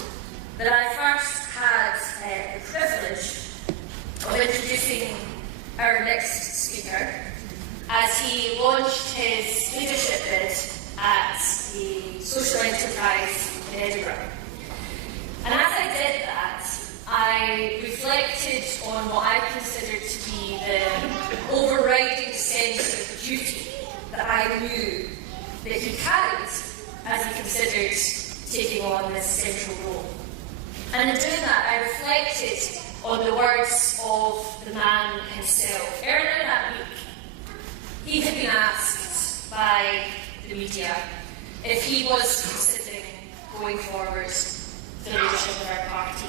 that I first had the privilege of introducing our next speaker as he launched his leadership bid at the social enterprise in Edinburgh. And as I did that, I reflected on what I considered to be the overriding sense of duty that I knew that he carried as he considered taking on this central role. And in doing that, I reflected on the words of the man himself. Earlier that week, he had been asked by the media if he was considering going forward for the leadership of our party.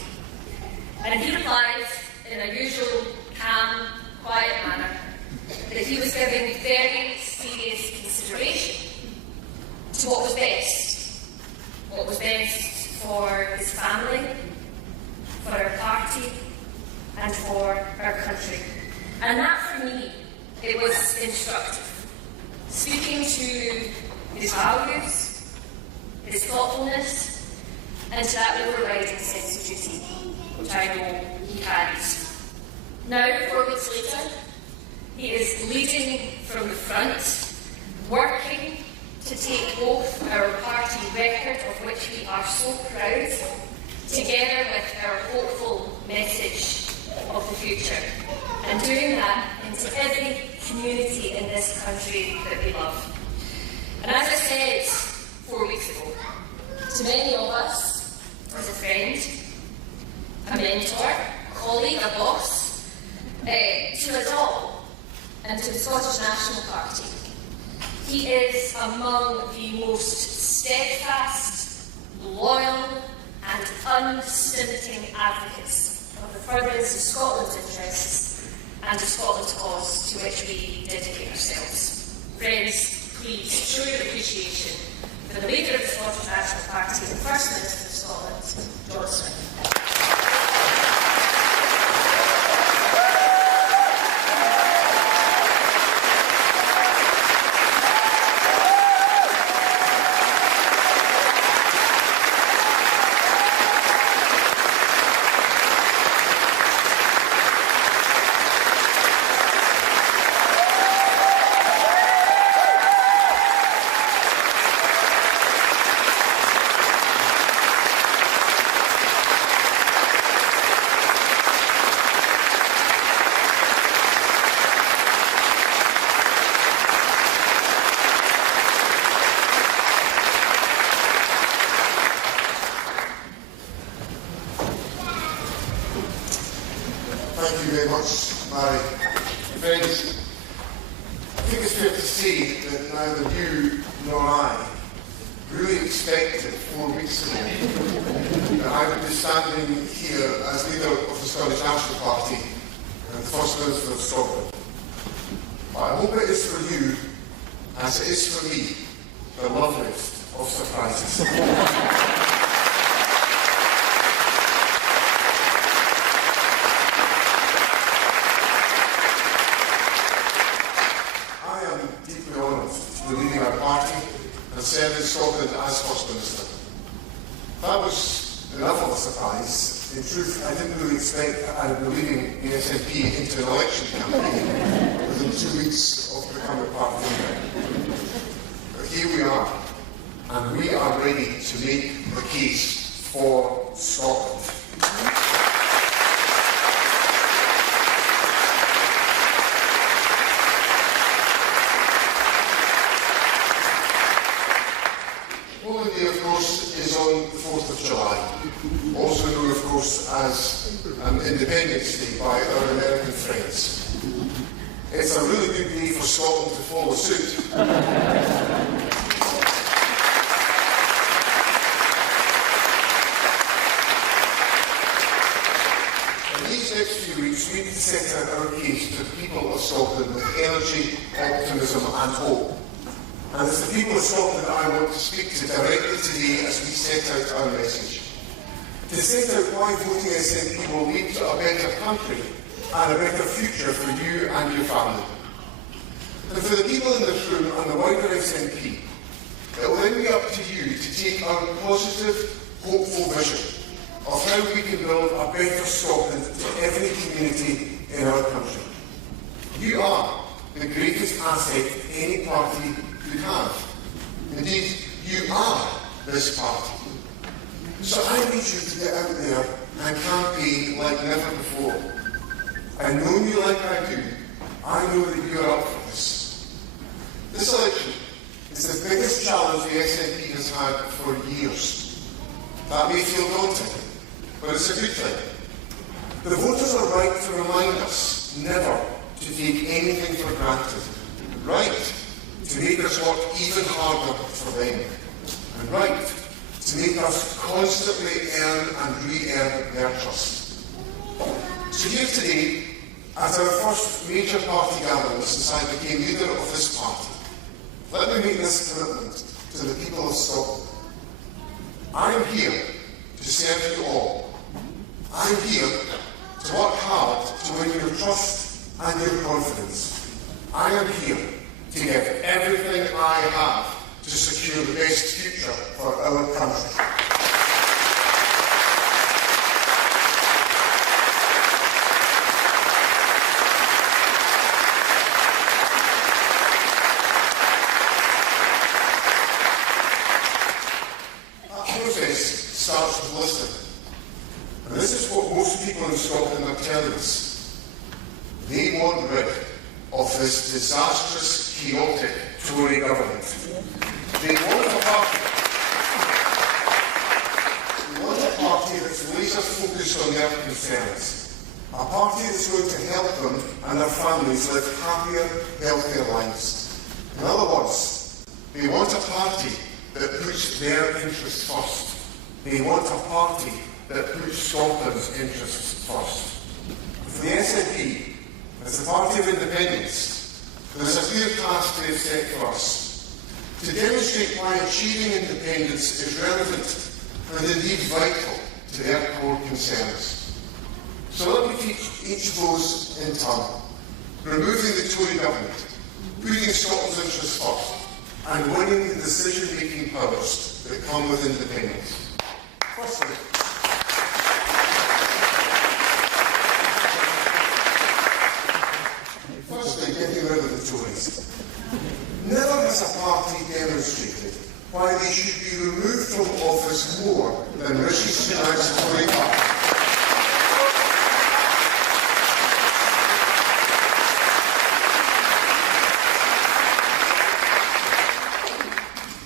And he replied in a usual calm, quiet manner that he was giving very serious consideration to what was best for his family, for our party, and for our country. And that, for me, it was instructive. Speaking to his values, his thoughtfulness, and to that overriding sense of duty, which I know he carries. Now, 4 weeks later, he is leading from the front, working to take both our party record, of which we are so proud, together with our hopeful message of the future, and doing that into every community in this country that we love. And as I said 4 weeks ago, to many of us, as a friend, a mentor, a colleague, a boss, to us all, and to the Scottish National Party, he is among the most steadfast, loyal and unstinting advocates of the furtherance of Scotland's interests and the Scotland's cause to which we dedicate ourselves. Friends, please show your appreciation for the leader of the Scottish National Party, the First Minister of Scotland, John Smith. Thank you very much, Mary. Friends, I think it's fair to say that neither you nor I really expected 4 weeks ago that I would be standing here as leader of the Scottish National Party and the First Minister of Scotland. But I hope it is for you, as it is for me, the loveliest of surprises. Leading our party and serving Scotland as First Minister. That was enough of a surprise. In truth, I didn't really expect that I would be leading the SNP into an election campaign within 2 weeks of becoming party leader. But here we are, and we are ready to make the case for Scotland. Day, of course, is on the 4th of July, also known, of course, as Independence Day by our American friends. It's a really good day for Scotland to follow suit. In these next few weeks, we need to set out our case to the people of Scotland with energy, optimism and hope. And it's the people of Scotland that I want to speak to directly today as we set out our message. To set out why voting SNP will lead to a better country and a better future for you and your family. And for the people in this room and the wider SNP, it will then be up to you to take our positive, hopeful vision of how we can build a better Scotland for every community in our country. You are the greatest asset any party could have. Indeed, you are this party. So I need you to get out there and campaign like never before. And knowing you like I do, I know that you are up for this. This election is the biggest challenge the SNP has had for years. That may feel daunting, but it's a good thing. The voters are right to remind us never to take anything for granted. Right to make us work even harder for them. And right to make us constantly earn and re-earn their trust. So here today, as our first major party gathering since I became leader of this party, let me make this commitment to the people of Scotland. I am here to serve you all. I am here to work hard to win your trust and your confidence. I am here to give everything I have to secure the best future for our country. of this disastrous, chaotic Tory government. They want a party. They want a party that's laser focused on their concerns. A party that's going to help them and their families live happier, healthier lives. In other words, they want a party that puts their interests first. They want a party that puts Scotland's interests first. For the SNP, as the party of independence, there is a clear task they have set for us to demonstrate why achieving independence is relevant and indeed vital to their core concerns. So let me teach each of those in turn. Removing the Tory government, putting Scotland's interests first, and winning the decision-making powers that come with independence. Firstly, getting rid of the Tories. Never has a party demonstrated why they should be removed from office more than Rishi Sunak's Tory party.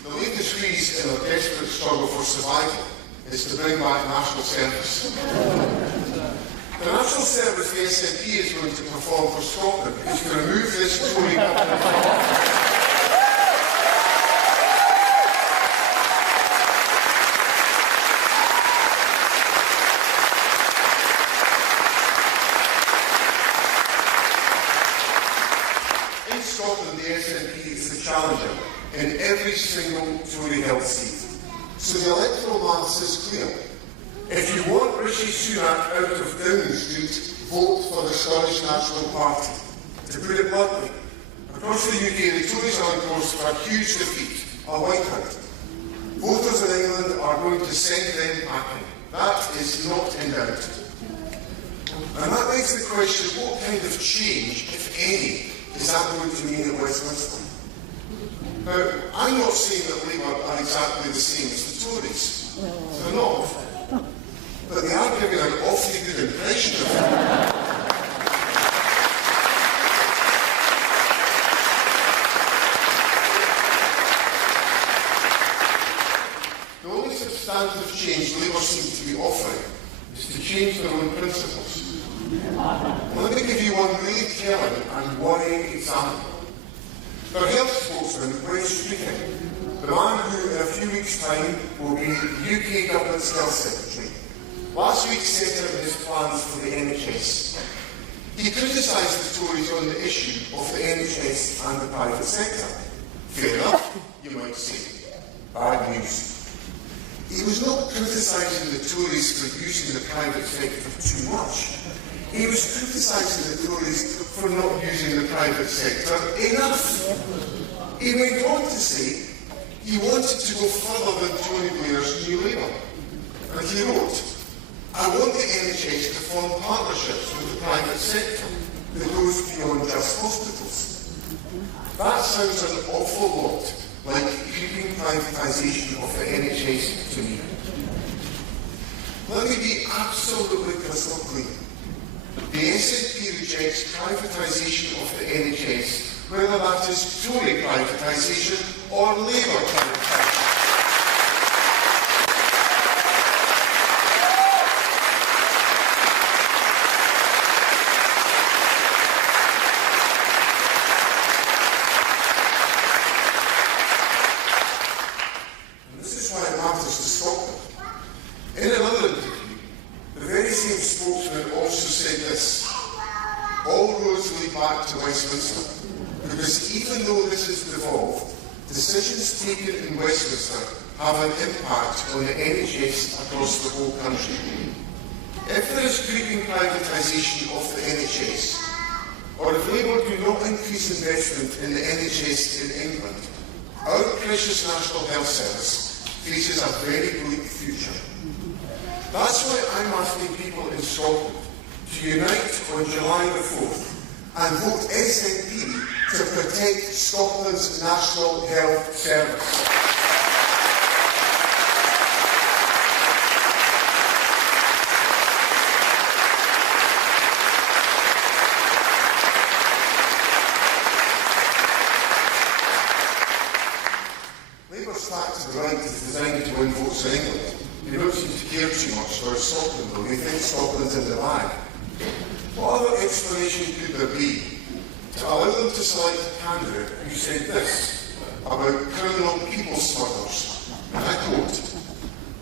The latest squeeze in a desperate struggle for survival is to bring back national service. The national service the SNP is going to perform for Scotland is to remove this Tory government from office. In Scotland, the SNP is the challenger in every single Tory-held seat. So the electoral maths is clear. If you want Rishi Sunak out of Downing Street, vote for the Scottish National Party. To put it bluntly, across the UK, the Tories are on course for a huge defeat, a whiteout. Voters in England are going to send them packing. That is not in doubt. And that begs the question, what kind of change, if any, is that going to mean at Westminster? Now, I'm not saying that Labour are exactly the same as the Tories. They're not. But they are giving an awfully good impression of them. The only substantive change Labour seem to be offering is to change their own principles. Let me give you one really telling and worrying example. Their health spokesman, Wes Streeting, the man who in a few weeks' time will be the UK Government's Health Secretary, last week set out his plans for the NHS. He criticised the Tories on the issue of the NHS and the private sector. Fair enough, you might say. Bad news. He was not criticising the Tories for using the private sector too much. He was criticising the Tories for not using the private sector enough. He went on to say he wanted to go further than Tony Blair's New Labour. And he wrote, I want the NHS to form partnerships with the private sector that goes beyond just hospitals. That sounds an awful lot like creeping privatisation of the NHS to me. Let me be absolutely crystal clear. The SNP rejects privatisation of the NHS, whether that is Tory privatisation or Labour privatisation. And this is why it matters to Scotland. In another interview, the very same spokesman also said this: all roads lead back to Westminster, because even though this is devolved, decisions taken in Westminster have an impact on the NHS across the whole country. If there is creeping privatisation of the NHS, or if Labour do not increase investment in the NHS in England, our precious National Health Service faces a very bleak future. That's why I'm asking people in Scotland to unite on July the 4th and vote SNP to protect Scotland's National Health Service. folks in England. They don't seem to care too much about Scotland, though. They think Scotland's in the bag. What other explanation could there be to allow them to select a candidate who said this about criminal people smugglers? And I quote,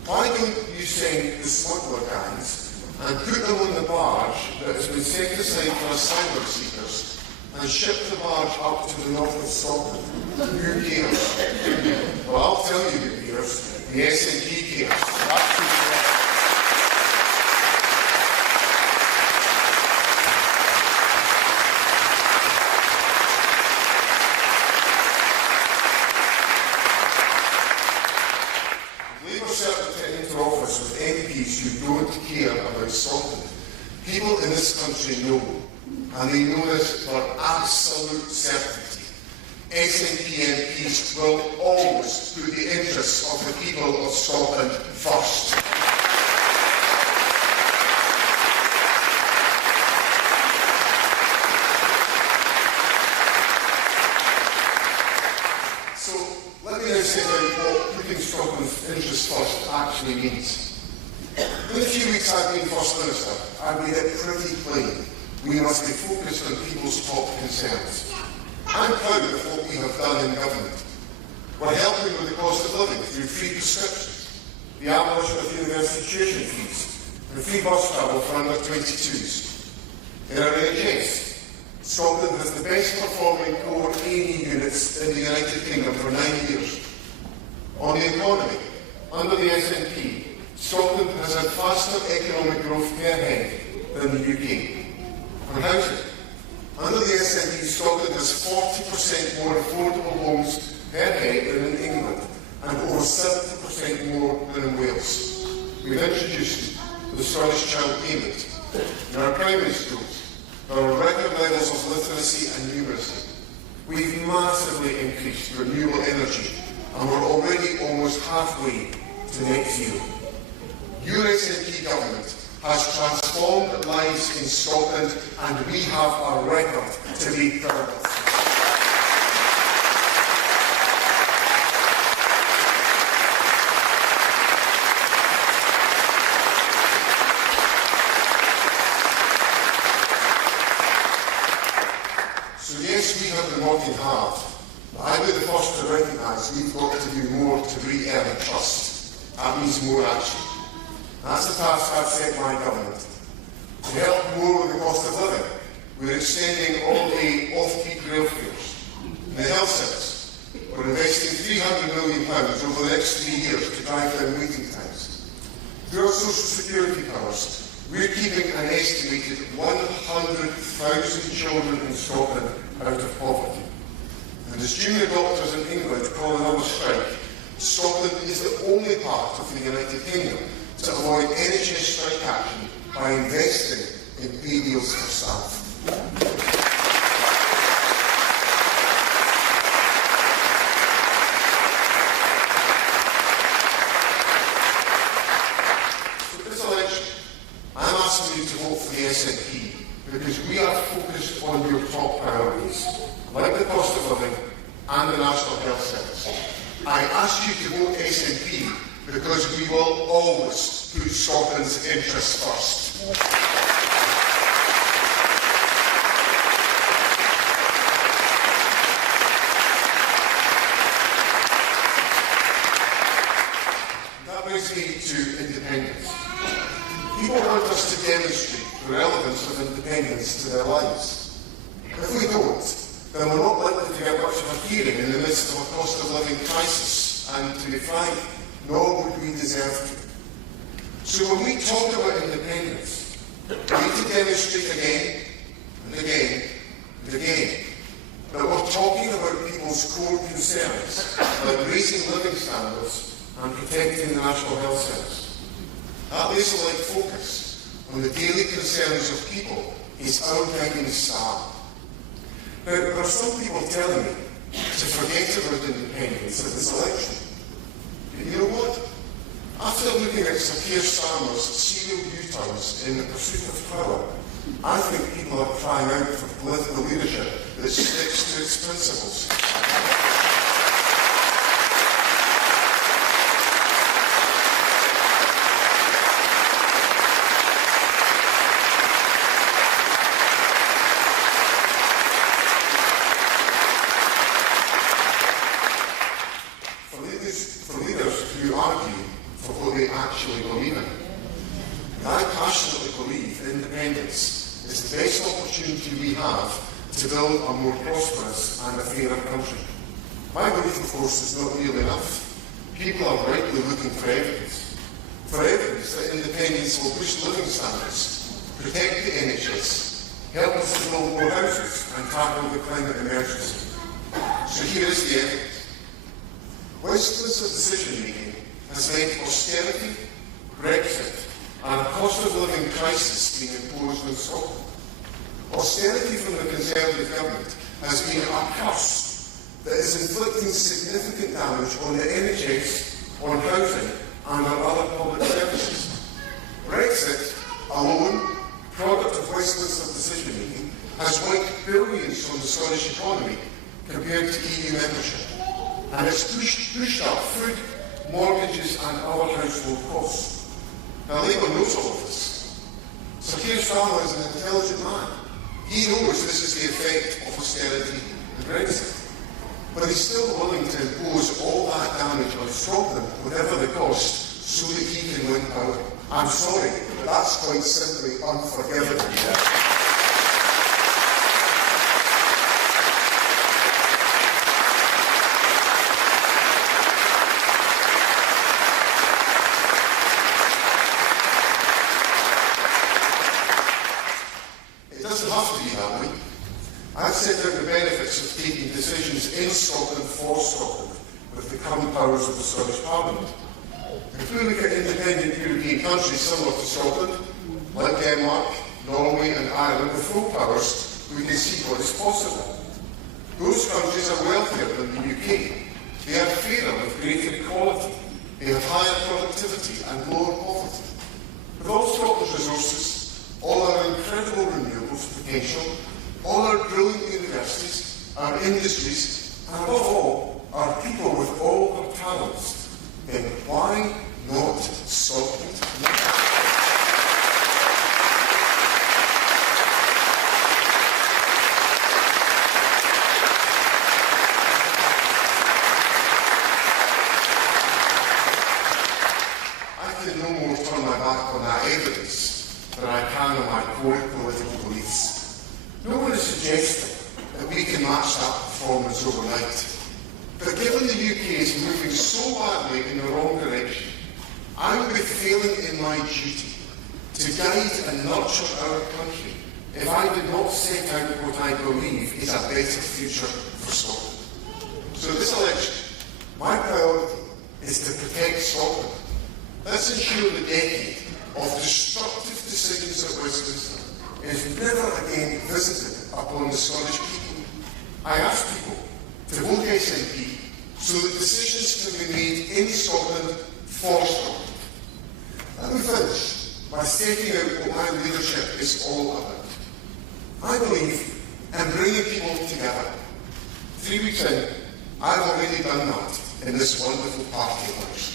"Why don't you send the smuggler gangs and put them on the barge that has been set aside for asylum seekers and ship the barge up to the north of Scotland? Who cares?" Well, I'll tell you who cares. The SNP cares. That's who cares. Labour certainly into office with MPs who don't care about Scotland. People in this country know, and they know this for absolute certainty. SNP MPs will always put the interests of the people of Scotland first. So let me now say what putting Scotland's interests first actually means. In the few weeks I've been First Minister, I've made it pretty plain we must be focused on people's top concerns. I'm proud of what we have done in government. We're helping with the cost of living through free prescriptions, the abolition of university tuition fees, and free bus travel for under 22s. In our NHS, Scotland has the best performing core A&E units in the United Kingdom for 9 years. On the economy, under the SNP, Scotland has had faster economic growth per head than the UK. On housing, under the SNP, Scotland has 40% more affordable homes per head than in England, and over 70% more than in Wales. We've introduced the Scottish Child Payment. In our primary schools, there are record levels of literacy and numeracy. We've massively increased renewable energy, and we're already almost halfway to net zero. Your SNP government has transformed lives in Scotland, and we have a record to be proud of. So yes, we have been working hard, but I'll be the first to recognise we've got to do more to re-earn trust. That means more action. That's the task I've set my government. To help more with the cost of living, we're extending all-day off-peak rail fares. In the health service, we're investing £300 million over the next 3 years to drive down waiting times. Through our social security powers, we're keeping an estimated 100,000 children in Scotland out of poverty. And as junior doctors in England call another strike, Scotland is the only part of the United Kingdom to avoid NHS strike action by investing in pay deals for staff. So this election, I'm asking you to vote for the SNP because we are focused on your top priorities, like the cost of living and the National Health Service. I ask you to vote SNP because we will always put Scotland's interests first. That brings me to independence. People want us to demonstrate the relevance of independence to their lives. If we don't, then we're not likely to get much of a hearing in the midst of a cost of living crisis, and to be frank, nor would we deserve to. So when we talk about independence, we need to demonstrate again and again and again that we're talking about people's core concerns, like raising living standards and protecting the National Health Service. That laser-like focus on the daily concerns of people is our guiding star. Now, there are some people telling me to forget about independence at this election. You know what? After looking at Sir Keir Starmer's serial U-turns in the pursuit of power, I think people are crying out for political leadership that sticks to its principles. fairer country. My belief, of course, is not nearly enough. People are rightly looking for evidence that independence will push living standards, protect the NHS, help us to build more houses and tackle the climate emergency. So here is the evidence. Westminster decision-making has meant austerity, Brexit, and a cost of living crisis being imposed on Scotland. Austerity from the Conservative government has been a curse that is inflicting significant damage on the NHS, on housing, and on other public services. Brexit alone, product of Westminster decision-making, has wiped billions from the Scottish economy compared to EU membership, and it's pushed up food, mortgages and other household costs. Now, Labour knows all of this. Sir Keir Starmer is an intelligent man. He knows this is the effect of austerity and Brexit. But he's still willing to impose all that damage on Scotland, whatever the cost, so that he can win power. I'm sorry, but that's quite simply unforgivable. I've set out the benefits of taking decisions in Scotland for Scotland with the current powers of the Scottish Parliament. If we look at independent European countries similar to Scotland, like Denmark, Norway and Ireland with full powers, we can see what is possible. Those countries are wealthier than the UK. They are fairer with greater equality. They have higher productivity and lower poverty. With all Scotland's resources, all our incredible renewables potential, all our brilliant universities, our industries, and above all, our people with all their talents, then why not Scotland? I can no more turn my back on that evidence than I can on my core political beliefs. No one is suggesting that we can match that performance overnight. But given the UK is moving so badly in the wrong direction, I would be failing in my duty to guide and nurture our country if I did not set out what I believe is a better future for Scotland. So this election, my priority is to protect Scotland. Let's ensure the decade of destructive decisions at Westminster is never again visited upon the Scottish people. I ask people to vote SNP so that decisions can be made in Scotland for Scotland. Let me finish by setting out what my leadership is all about. I believe in bringing people together. 3 weeks in, I've already done that in this wonderful party election.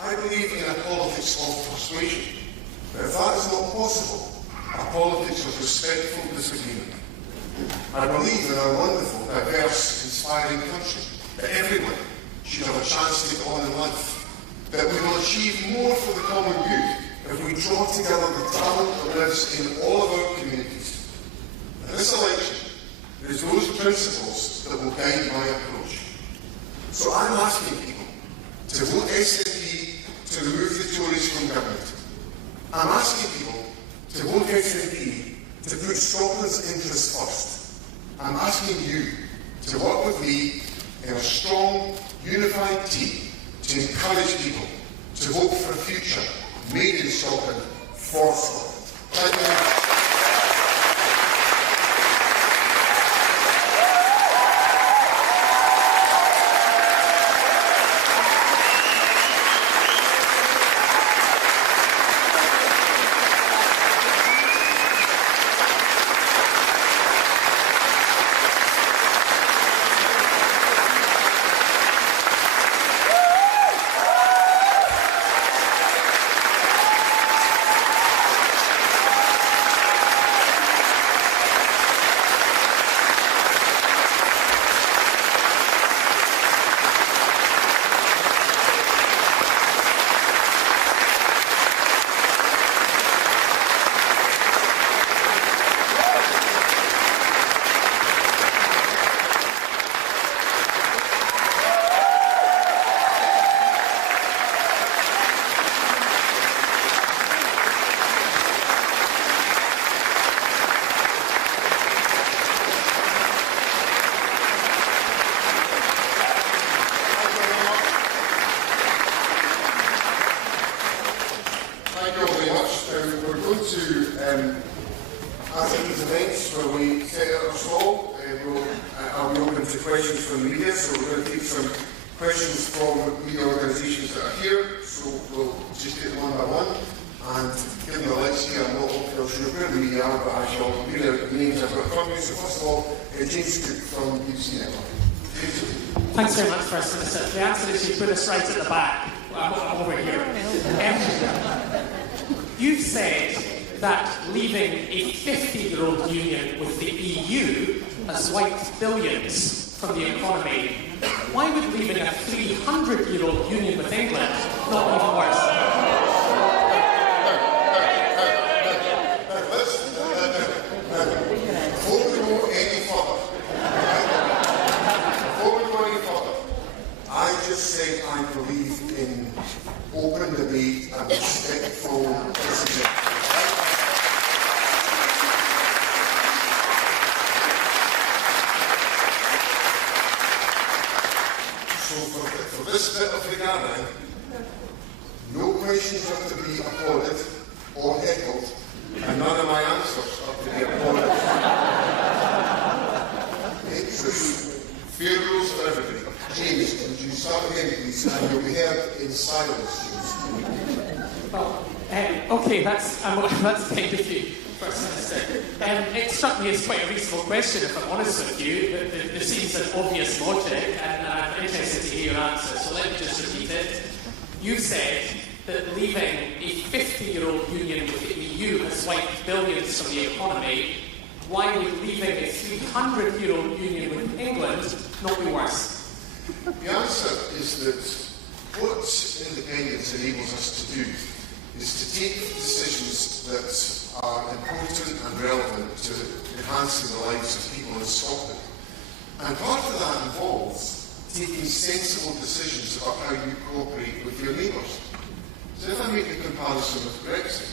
I believe in a politics of persuasion, but if that is not possible, a politics of respectful disagreement. I believe in our wonderful, diverse, inspiring country, that everyone should have a chance to get on in life, that we will achieve more for the common good if we draw together the talent that lives in all of our communities. In this election, it is those principles that will guide my approach. So I'm asking people to vote SNP to remove the Tories from government. I'm asking people to vote SNP to put Scotland's interests first. I'm asking you to work with me in a strong, unified team to encourage people to vote for a future made in Scotland for Scotland. Thank you very much. to, as at these events where we set out our stall, I'll be open to questions from the media, so we're going to take some questions from media organisations that are here, so we'll just take them one by one. And given the lights here, I'm not sure where the media are, but I shall read out the names I've got in front of me. So first of all, James Cook from BBC Network. Thanks very much, First Minister. The answer is you put us right at the back. I'm over here. You've said that leaving a 50-year-old union with the EU has wiped billions from the economy. Why would leaving a 300-year-old union with England not be even worse? Before we go any further, I just said I believe in open debate and respectful decision. So for this bit of the gathering, no questions are to be applauded or heckled, and none of my answers are to be applauded. Fair rules for everybody. James, would you start again, please? And you'll be heard in silence, James. Okay, that's kind of you, First Minister. It struck me as quite a reasonable question, if I'm honest with you. There seems an obvious logic, and I'm interested to hear your answer, so let me just repeat it. You said that leaving a 50-year-old union with the EU has wiped billions from the economy. Why would leaving a 300-year-old union with England not be worse? The answer is that what independence enables us to do is to take decisions that are important and relevant to enhancing the lives of people in Scotland. And part of that involves taking sensible decisions about how you cooperate with your neighbours. So if I make the comparison with Brexit,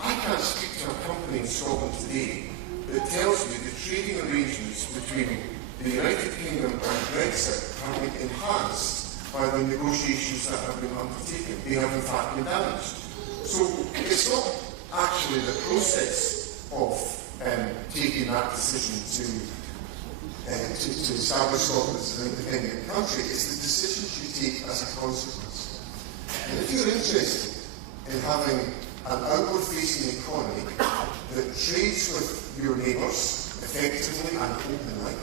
I can't speak to a company in Scotland today that tells me the trading arrangements between the United Kingdom and Brexit have been enhanced by the negotiations that have been undertaken. They have in fact been damaged. So it's not actually the process of taking that decision to establish Scotland as an independent country, it's the decisions you take as a consequence. And if you're interested in having an outward-facing economy that trades with your neighbours effectively and openly,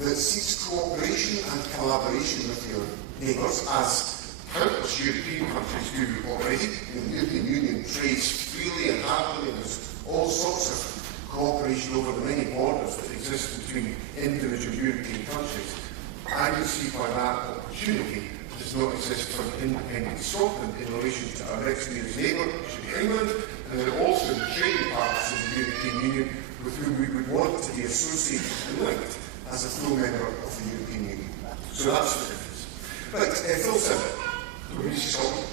that seeks cooperation and collaboration with your neighbours, as countless European countries do already. The European Union trades freely and happily, and there's all sorts of cooperation over the many borders that exist between individual European countries. I can see why that opportunity does not exist for an independent Scotland in relation to our next nearest neighbour, which should be England, and then also the trading partners of the European Union with whom we would want to be associated and linked as a full member of the European Union. So that's the difference. Right, Phil Simmons, BBC Scotland.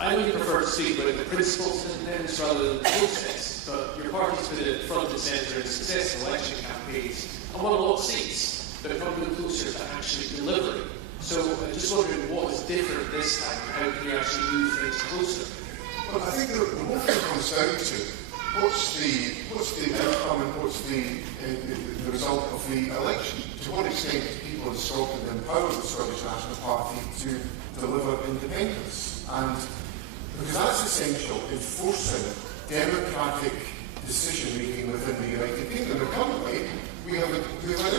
I would prefer to speak about the principles of independence rather than the process, but your party's been at front and centre in successful election campaigns and won a lot of seats, but have been closer to actually delivering. So I'm just wondering what is different this time, how can you actually move things closer? Well, I think the whole thing comes down to what's the outcome and what's the result of the election. To what extent do people in Scotland empower the Scottish National Party to deliver independence? And because that's essential in forcing democratic decision-making within the United Kingdom. And currently, we have an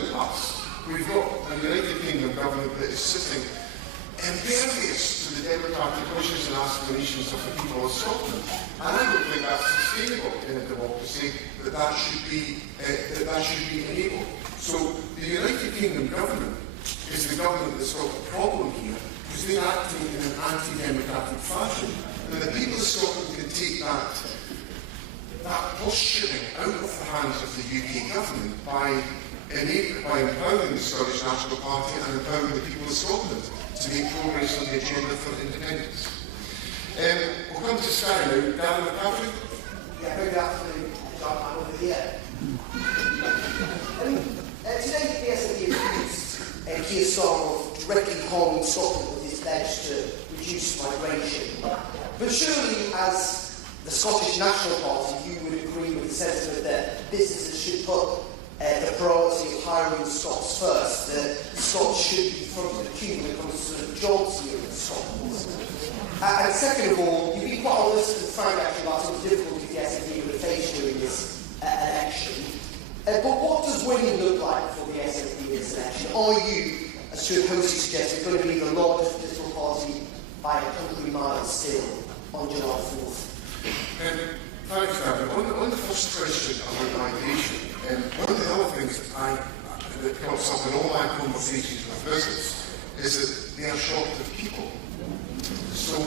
impasse. We've got a United Kingdom government that is sitting impervious to the democratic wishes and aspirations of the people of Scotland. And I don't think that's sustainable in a democracy, that should be enabled. So the United Kingdom government is the government that's got the problem here, because they're acting in an anti-democratic fashion. And the people of Scotland can take that posturing out of the hands of the UK government by empowering the Scottish National Party and empowering the people of Scotland to make progress on the agenda for independence. We'll come to Sky now. Darren McCaffrey. Yeah, good afternoon, John. I'm over here. Today, the SNP accused Keir Starmer of directly harming Scotland with his pledge to reduce migration. But surely, as the Scottish National Party, you would agree with the sentiment that businesses should put the priority of hiring Scots first, that Scots should be front of the queue when it comes to sort of jobs here in Scotland. And second of all, you've been quite honest and frank actually about some of the difficulties the SNP would face during this election. But what does winning look like for the SNP in this election? Are you, as Stuart Hosey suggested, going to be the largest political party by a country mile still on July 4th? Thanks, David. On the first question about migration, one of the other things that comes up in all my conversations with business is that they are short of people. So,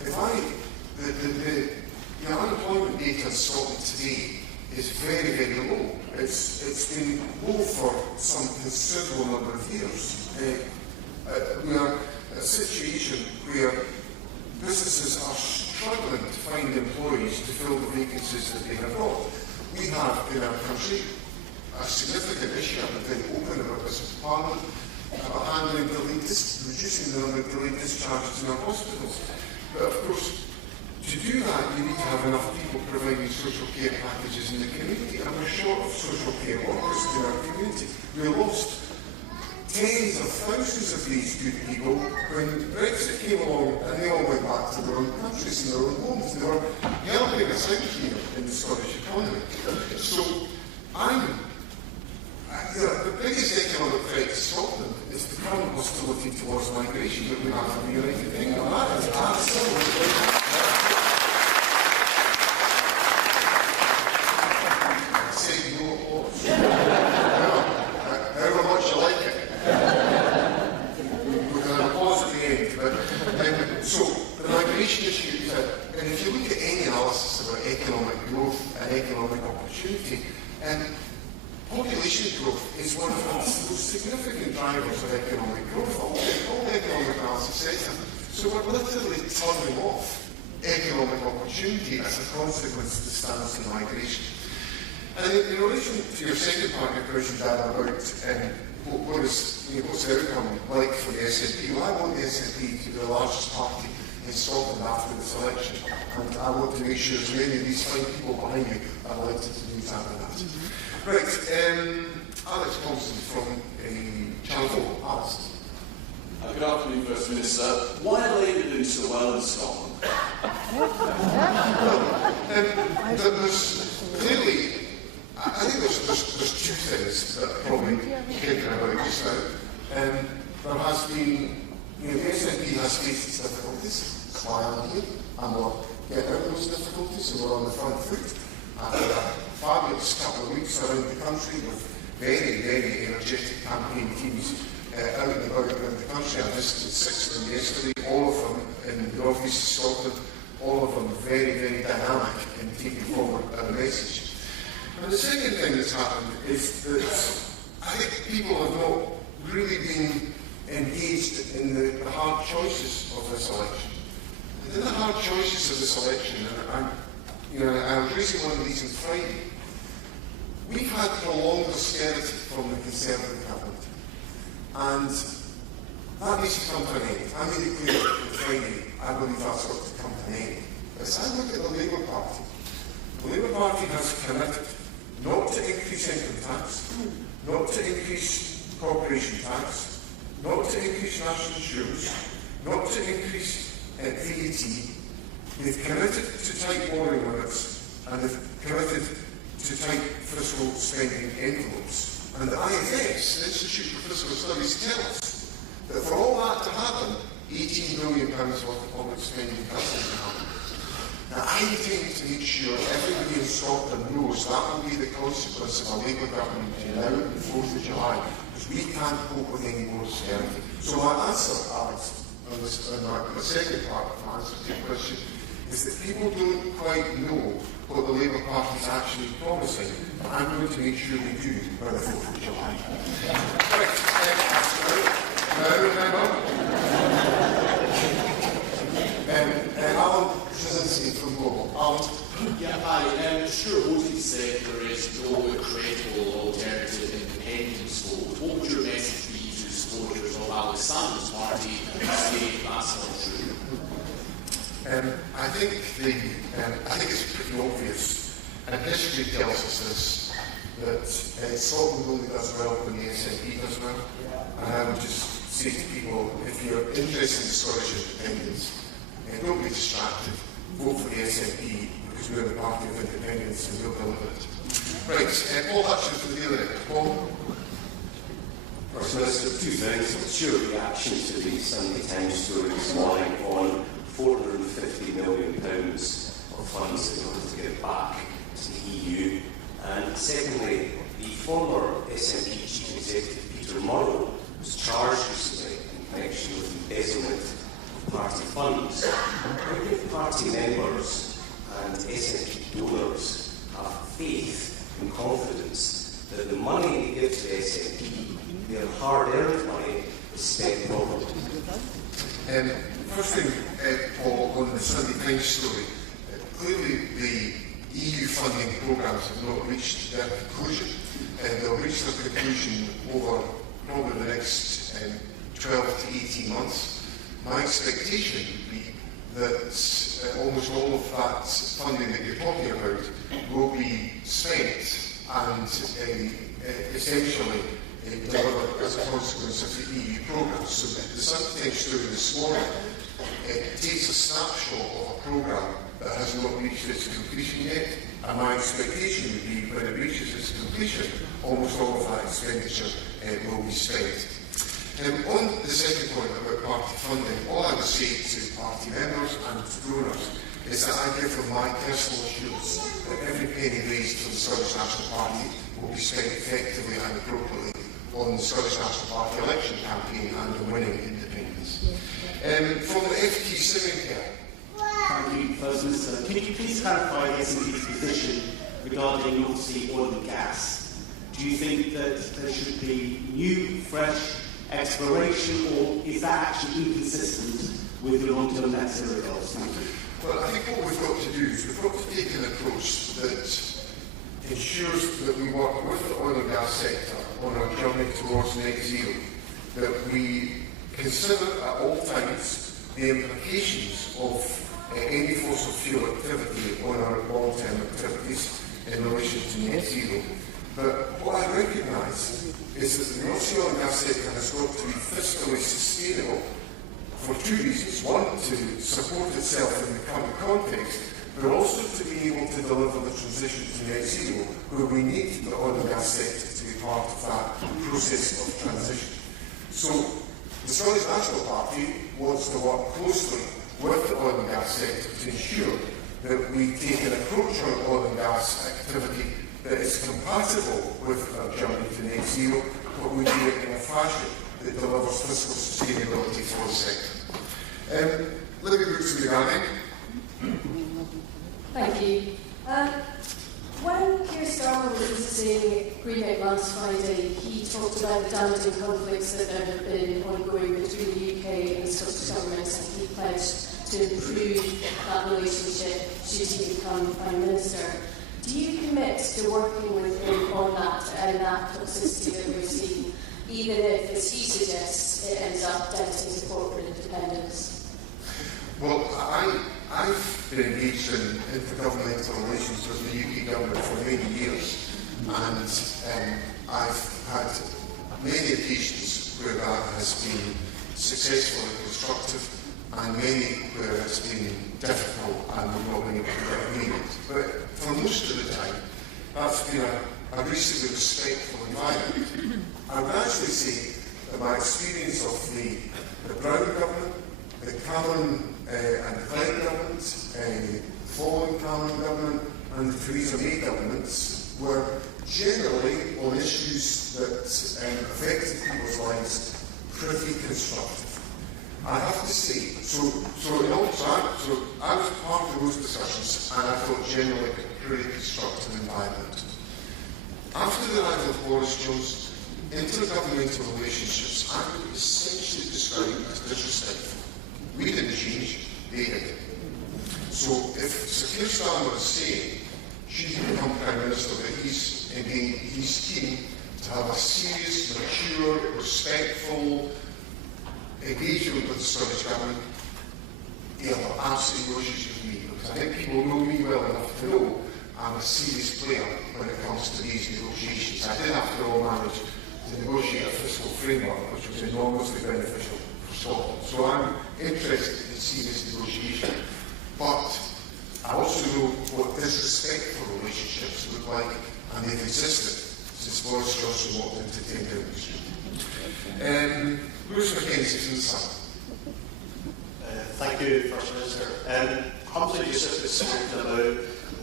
the unemployment data in Scotland today is very, very low. It's been low for some considerable number of years. We are in a situation where businesses are struggling to find employees to fill the vacancies that they have got. We have in our country a significant issue, I've been very open about this with Parliament, about handling reducing the number of delayed discharges in our hospitals. But of course, to do that, you need to have enough people providing social care packages in the community, and we're short of social care workers in our community. We lost tens of thousands of these good people when Brexit came along and they all went back to their own countries and their own homes. They were helping us out here in the Scottish economy. So the biggest economic threat to Scotland is the current hostility towards migration that we have in the United Kingdom. That is absolutely... However much you like it. We're going to pause at the end. But, so, the migration issue is and if you look at any analysis about economic growth and economic opportunity, population growth is one of the most significant drivers of economic growth. All economic analysis says that. So we're literally turning off economic opportunity as a consequence of the stance in migration. And in relation to your second part of your question, Dan, about what's the outcome like for the SNP? Well, I want the SNP to be the largest party in Scotland after this election, and I want to make sure as many of these fine people behind me are elected to do exactly that. Right, Alex Thompson from Channel 4. Alex. Good afternoon, First Minister. Why are Labour doing so well in Scotland? There's clearly, I think there's two things that are probably kicking about just now. There has been, the SNP has faced its difficulties. That's why I'm here, and we're getting out of those difficulties, and we're on the front foot. After a fabulous couple of weeks around the country with very, very energetic campaign teams out and about around the country. I visited 6 of them yesterday, all of them in the north east of Scotland, all of them very, very dynamic in taking forward our message. And the second thing that's happened is that I think people have not really been engaged in the hard choices of this election. And in the hard choices of this election, I was raising one of these on Friday. We've had prolonged austerity from the Conservative government, and that needs to come to an end. I made it clear on Friday, I believe that's got to come to an end. But as I look at the Labour Party has committed not to increase income tax, not to increase corporation tax, not to increase national insurance, not to increase VAT. They've committed to tight borrowing limits, and they've committed to tight fiscal spending envelopes. And the IFS, the Institute for Fiscal Studies, tells us that for all that to happen, £18 billion worth of public spending has to happen. Now, I intend to make sure everybody in Scotland knows that will be the consequence of a Labour government between now and the 4th of July, because we can't cope with any more austerity. So my answer, Alex, on my second part of my answer to your question, is that people don't quite know what the Labour Party is actually promising. I'm going to make sure they do by the 4th of July. Right, now remember, Alan Krasinski from Global. Alan? Yeah, hi. Stuart Hosey said there is no credible alternative independence vote. What would your message be to supporters of Alexander's party and say that's not true? I think it's pretty obvious, and history tells us this, that Scotland only does well when the SNP does well. And I would just say to people, if you're interested in Scottish independence, don't be distracted. Vote for the SNP, because we're the party of independence and we'll deliver it. Right, Paul Hutchins for the Daily Record. Paul? First Minister, two things. What's your reaction to the Sunday Times story this morning on £450 million of funds in order to give back to the EU? And secondly, the former SNP Chief Executive Peter Murrow was charged recently in connection with embezzlement of party funds. How can party members and SNP donors have faith and confidence that the money they give to the SNP, their hard-earned money, is spent properly? First thing, Paul, on the Sunday Times story, clearly the EU funding programmes have not reached their conclusion, and they'll reach their conclusion over probably the next 12 to 18 months. My expectation would be that almost all of that funding that you're talking about will be spent and essentially delivered as a consequence of the EU programme. So the Sunday Times story this morning takes a snapshot of a programme that has not reached its completion yet, and my expectation would be when it reaches its completion, almost all of that expenditure will be spent. On the second point about party funding, all I would say to party members and to donors is that I give them my personal assurance that every penny raised for the Scottish National Party will be spent effectively and appropriately on the Scottish National Party election campaign and on winning independence. From the FT Swimming Care. Thank you, First Minister. Can you please clarify the SNP's position regarding North Sea oil and gas? Do you think that there should be new, fresh exploration, or is that actually inconsistent with your long-term net zero goals? Thank you. Well, I think what we've got to do is we've got to take an approach that ensures that we work with the oil and gas sector on our journey towards net zero, that we consider at all times the implications of any fossil fuel activity on our long-term activities in relation to net zero. But what I recognise is that the North Sea oil and gas sector has got to be fiscally sustainable for two reasons. One, to support itself in the current context, but also to be able to deliver the transition to net zero, where we need the oil and gas sector to be part of that process of transition. So the Scottish National Party wants to work closely with the oil and gas sector to ensure that we take an approach on oil and gas activity that is compatible with our journey to net zero, but we do it in a fashion that delivers fiscal sustainability for the sector. Let me move to the Ghanaian. Thank you. When Keir Starmer was visiting Greenwich last Friday, he talked about the damaging conflicts that there have been ongoing between the UK and the Scottish Government, and he pledged to improve that relationship should he become Prime Minister. Do you commit to working with him on that and that toxicity that we're seeing, even if, as he suggests, it ends up denting to corporate independence? Well, I've been engaged in intergovernmental relations with the UK government for many years, and I've had many occasions where that has been successful and constructive, and many where it's been difficult and we've not been able to get agreement. But for most of the time, that's been a reasonably respectful environment. I would actually say that my experience of the Brown government, the Cameron and the Clegg government, the following Cameron government and the Theresa May governments were generally on issues that affected people's lives pretty constructive. I have to say, so I was part of those discussions, and I thought generally a pretty constructive environment. After the arrival of Boris Johnson, intergovernmental relationships I would essentially describe as disrespectful. We didn't change, they did. So if Sir Keir Starmer is saying, should he become Prime Minister, that he's keen to have a serious, mature, respectful engagement with the Scottish Government, absolutely no issues with me, because I think people know me well enough to know I'm a serious player when it comes to these negotiations. I did, after all, manage to negotiate a fiscal framework which was enormously beneficial for Scotland. So I'm interested in serious negotiation. But I also know what disrespectful relationships look like, and they've existed since Boris Johnson walked into 10 Downing Street. Lewis Mackenzie from the Sun. Thank you, First Minister. Hamza Yusuf has spoken about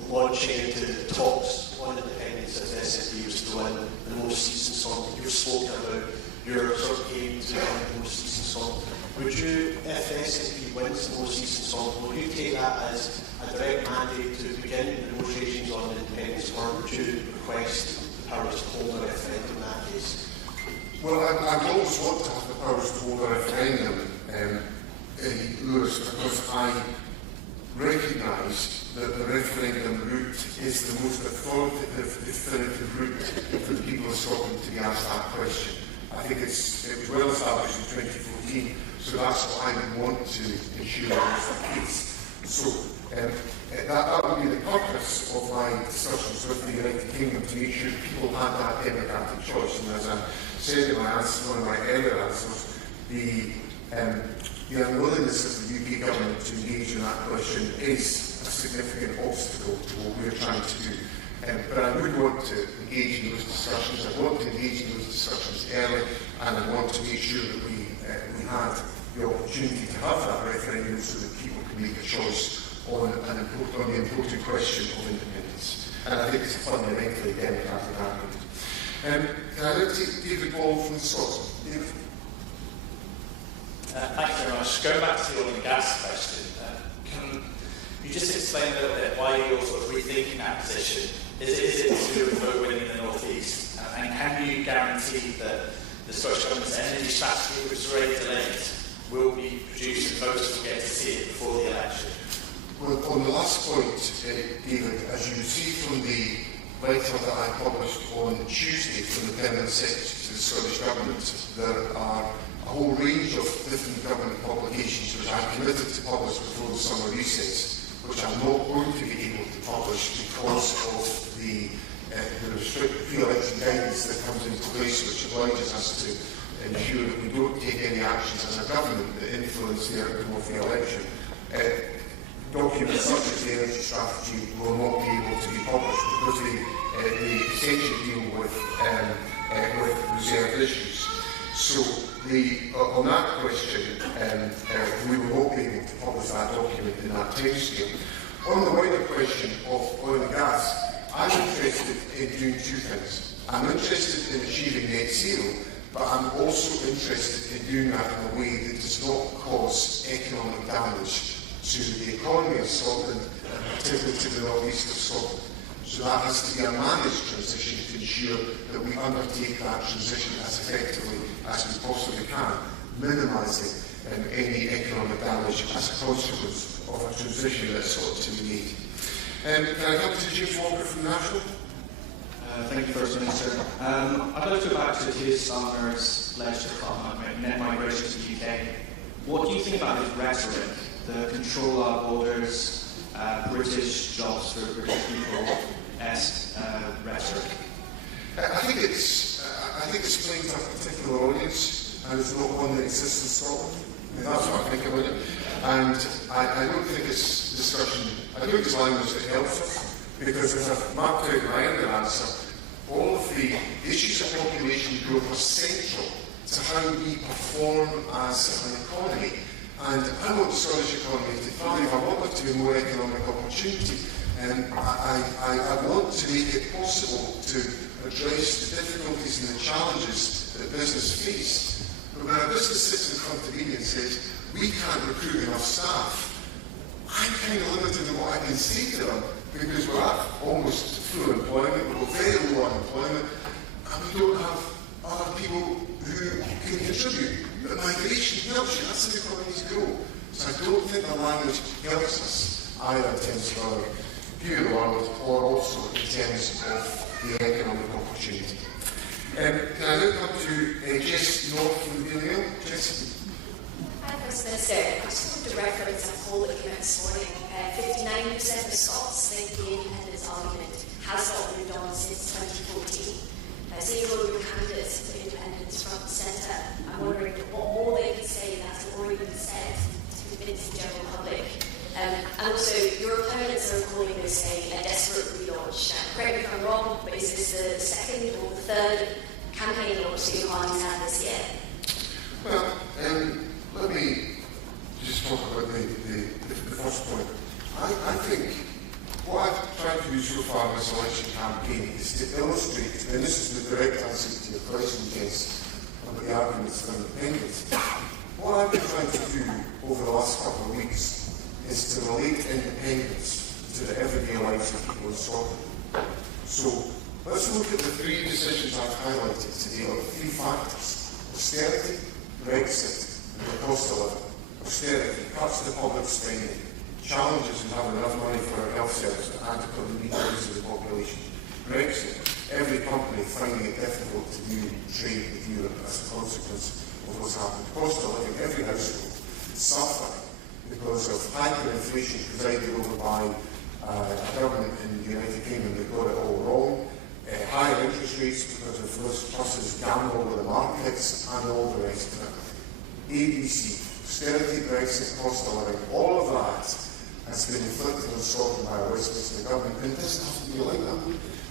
launching into talks on independence as SNP was to win the most seats and so on. You've spoken about your sort of aim to win the most seats and so on. Would you, if the SNP wins the most seats and so on, will you take that as a direct mandate to begin negotiations on independence, or would you request the powers to hold a referendum in that case? Well, I'd always want to have the powers to hold a referendum, Lewis, because I recognise that the referendum route is the most authoritative, definitive route for the people of Scotland to be asked that question. I think it was well established in 2014, so that's what I would want to ensure is the case. So that would be the purpose of my discussions with the United Kingdom, to make sure people had that democratic choice. And as I said in my answer, one of my earlier answers, the unwillingness of the UK government to engage in that question is a significant obstacle to what we're trying to do. But I would want to engage in those discussions. I want to engage in those discussions early, and I want to make sure that we had the opportunity to have that referendum so that people can make a choice on the important question of independence. And I think it's a fundamentally democratic argument. Can I now take David Ball from Scotland? David? Thanks very much. Going back to the oil and gas question, can you just explain a little bit why you're sort of rethinking that position? Is it to do with vote winning in the North East? And can you guarantee that the Scottish Government's energy strategy, which is already delayed, will be produced and voters will get to see it before the election? Well, on the last point, David, as you see from the letter that I published on Tuesday from the Permanent Secretary to the Scottish Government, there are a whole range of different government publications which I'm committed to publish before the summer recess, which I'm not going to be able to publish because of the restricted pre-election guidance that comes into place, which obliges us to ensure that we don't take any actions as a government that influence the outcome of the election. Documents such as the energy strategy will not be able to be published because they essentially deal with reserved issues. So on that question, we will not be able to publish that document in that timescale. On the wider question of oil and gas, I'm interested in doing two things. I'm interested in achieving net zero, but I'm also interested in doing that in a way that does not cause economic damage to the economy of Scotland, and particularly to the North East of Scotland. So that has to be a managed transition to ensure that we undertake that transition as effectively as we possibly can, minimising any economic damage as a consequence of a transition that's sought to be made. Can I come to James Walker from National? Thank you, First Minister. I'd like to go back to Keir Starmer's legislative comment about net migration to the UK. What do you think about his rhetoric, the control our borders, British jobs for British people rhetoric? I think it's playing to a particular audience, and it's not one that exists in Scotland. I mean, that's what I think about it. And I don't think it's discussion, I don't think it's language that helps us, because as I've marked out in my earlier answer, all of the issues of population growth are central to how we perform as an economy. And I want the Scottish economy to thrive. I want there to be more economic opportunity. And I want to make it possible to address the difficulties and the challenges that business face. But when a business sits in front of me and says, we can't recruit enough staff, I'm kind of limited in what I can say to them, because we're at almost full employment, we're very low unemployment, and we don't have other people who can contribute. But migration helps you, that's how economies grow. So I don't think the language helps us, either in terms of our view of the world, or also in terms of the economic opportunity. Can I now come to Jess North from the Daily Mail? Jess? Hi, First Minister. I just to reference a poll that came out this morning. 59% of Scots think the independence argument has not moved on since 2014. So you've got your candidates for independence front and centre. I'm wondering what more they can say that's already been said to convince the general public. And also, your opponents are calling this a desperate relaunch. Now, correct me if I'm wrong, but is this the second or the third campaign launch that your party's had this year? Well, let me just talk about the first point. I think what I've tried to do so far in this election campaign is to illustrate, and this is the direct answer to your question, Jess, about the arguments for independence. What I've been trying to do over the last couple of weeks is to relate independence to the everyday lives of people in Scotland. So let's look at the three decisions I've highlighted today, or three factors: austerity, Brexit, and the cost of living. Austerity, cuts to public spending, challenges in having enough money for our health service to adequately meet the needs of the population. Brexit, every company finding it difficult to do trade with Europe as a consequence of what's happened. Cost of living, every household suffering because of hyperinflation presided over by a government in the United Kingdom that got it all wrong. Higher interest rates because of Liz Truss's gamble with the markets and all the rest of it. ABC, austerity, Brexit, cost of living, all of that has been inflicted on Scotland by a Westminster government, and it doesn't have to be like that.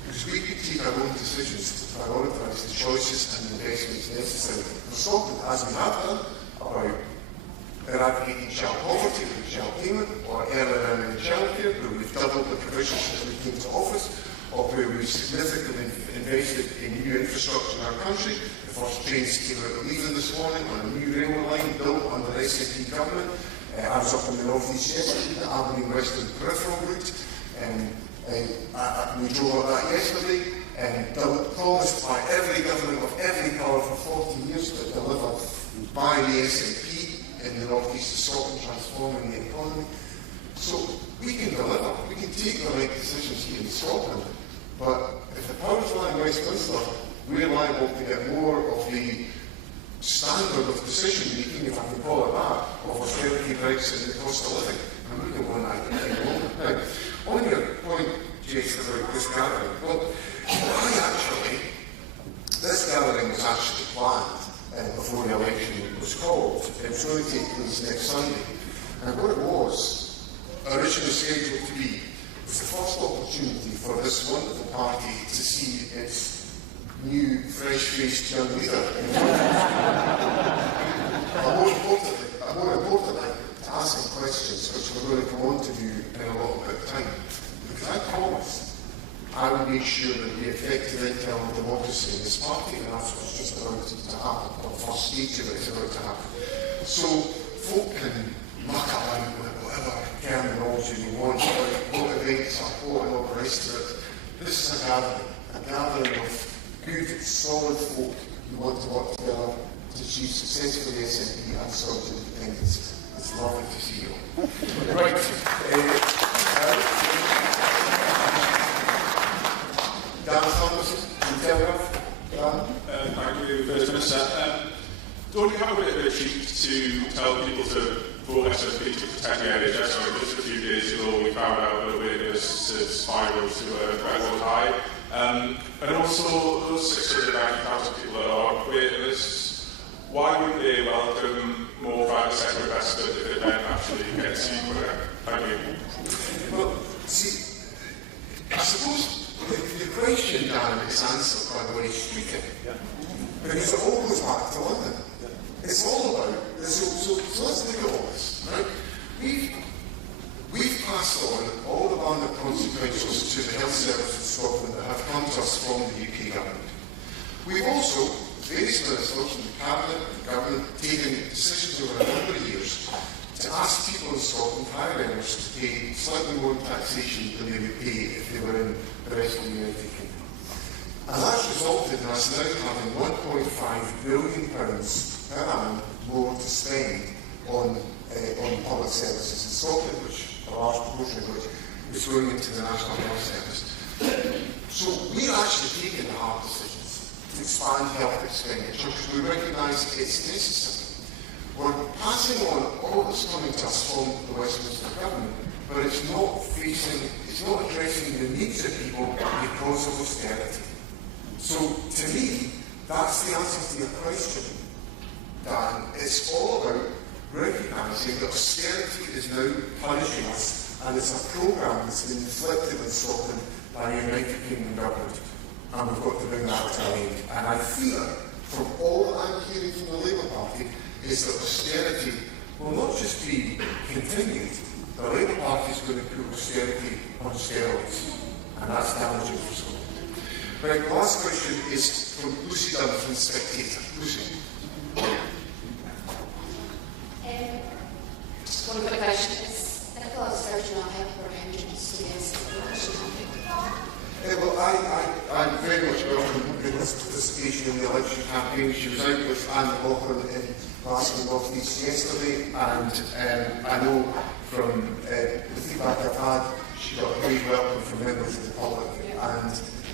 Because we could take our own decisions to prioritise the choices and investments necessary for Scotland, as we have done, about eradicating child poverty with child payment, or early learning and childcare, where we've doubled the provisions since we came to office, or where we've significantly invested in new infrastructure in our country. The first trains came out of Leaving this morning on a new railway line built under the SNP government. I was up in the north east yesterday, the Aberdeen Western Peripheral route, and we drove on that yesterday, and promised by every government of every colour for 40 years, but delivered by the SNP in the north east of Scotland, transforming the economy. So we can deliver, we can take the right decisions here in Scotland, but if the powers lie in Westminster, we're liable to get more of the standard of decision making, if I can call it that, of austerity, Brexit, and the cost of living. And we don't want that to take long. Now, on your point, Jason, about this gathering, well, this gathering was actually planned before the election was called. It was going to take place next Sunday. And what it was originally scheduled to be was the first opportunity for this wonderful party to see its new, fresh-faced young leader. And more importantly, to ask him questions, which we're going to come on to do in a little bit of time. Because I promised I would make sure that the effective internal democracy in this party, and that's what's just about to happen, or the first stage of it is about to happen. So folk can muck around with whatever terminology you want, what events are what and all the rest of it. This is a gathering of good, solid folk who want to work together to achieve successfully the SNP and Scottish independence. It's lovely to see you all. Right. Dan Thomas, from Telegraph. Thank you, First Minister. Don't you have a bit of a cheat to tell people to vote SNP to protect the NHS? So just a few days ago we found out that waitlist spiraled to a record high. And also those 690,000 people that are on waiting lists, why wouldn't they welcome more private sector investment if it then actually gets you quicker? Thank you. Well, see, I suppose the question, Dan, is answered by the way you speak it. Because it all goes back to London. It's all about, so let's look at all this, right? We've passed on all the band of consequences to the health service in Scotland that have come to us from the UK government. We've also, various ministers in the Cabinet and the government, taken decisions over a number of years to ask people in Scotland, higher earners, to pay slightly more taxation than they would pay if they were in the rest of the United Kingdom. And that's resulted in us now having £1.5 billion per annum more to spend on public services in Scotland, which a large proportion of which is going into the National Health Service. So we're actually taking the hard decisions to expand health expenditure because we recognise it's necessary. We're passing on all that's coming to us from the Westminster Government, but it's not addressing the needs of people because of austerity. So, to me, that's the answer to your question, Dan. It's all about recognising that austerity is now punishing us, and it's a programme that's been inflicted on Scotland by the United Kingdom Government. And we've got to bring that to an end. And I fear, from all that I'm hearing from the Labour Party, is that austerity will not just be continued, the Labour Party is going to put austerity on steroids. And that's damaging for Scotland. Right, the last question is from Lucy Dunn from Spectator. Lucy. One quick question. Is ethical surgeon not help our engines to the election campaign? Well, I very much welcome Rinna's participation in the election campaign. She was out with Anne McLaughlin in Glasgow North East yesterday, and I know from the feedback I've had, she got a great welcome from members of the public, and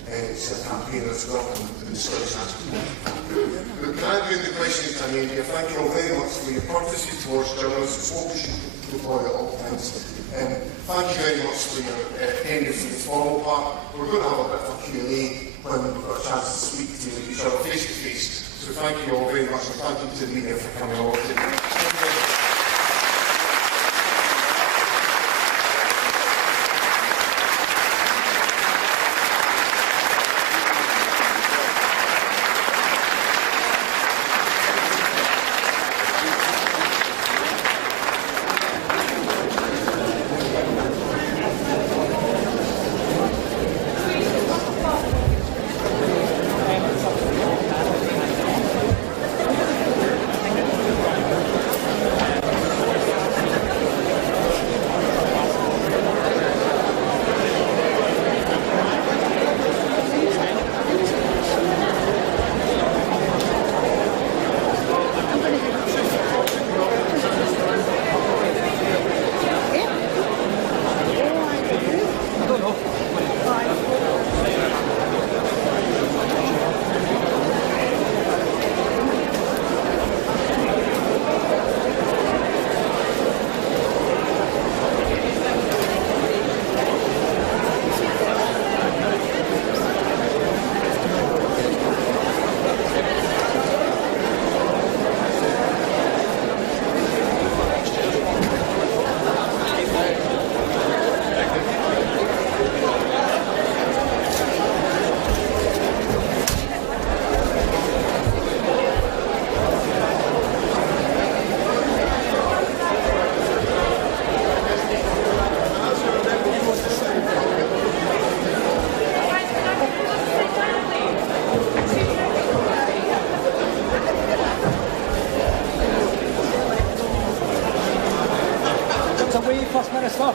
it's a campaigner's welcome in the Scottish National Campaign. But can I bring the question to an end here? Thank you all very much for your courtesy towards journalists. It's what we should deploy at all times. Thank you very much for your attendance in the formal part. We're going to have a bit of a Q&A when we've got a chance to speak to each other face to face. So thank you all very much, and thank you to the media for coming along today. Thank you very much. First Minister.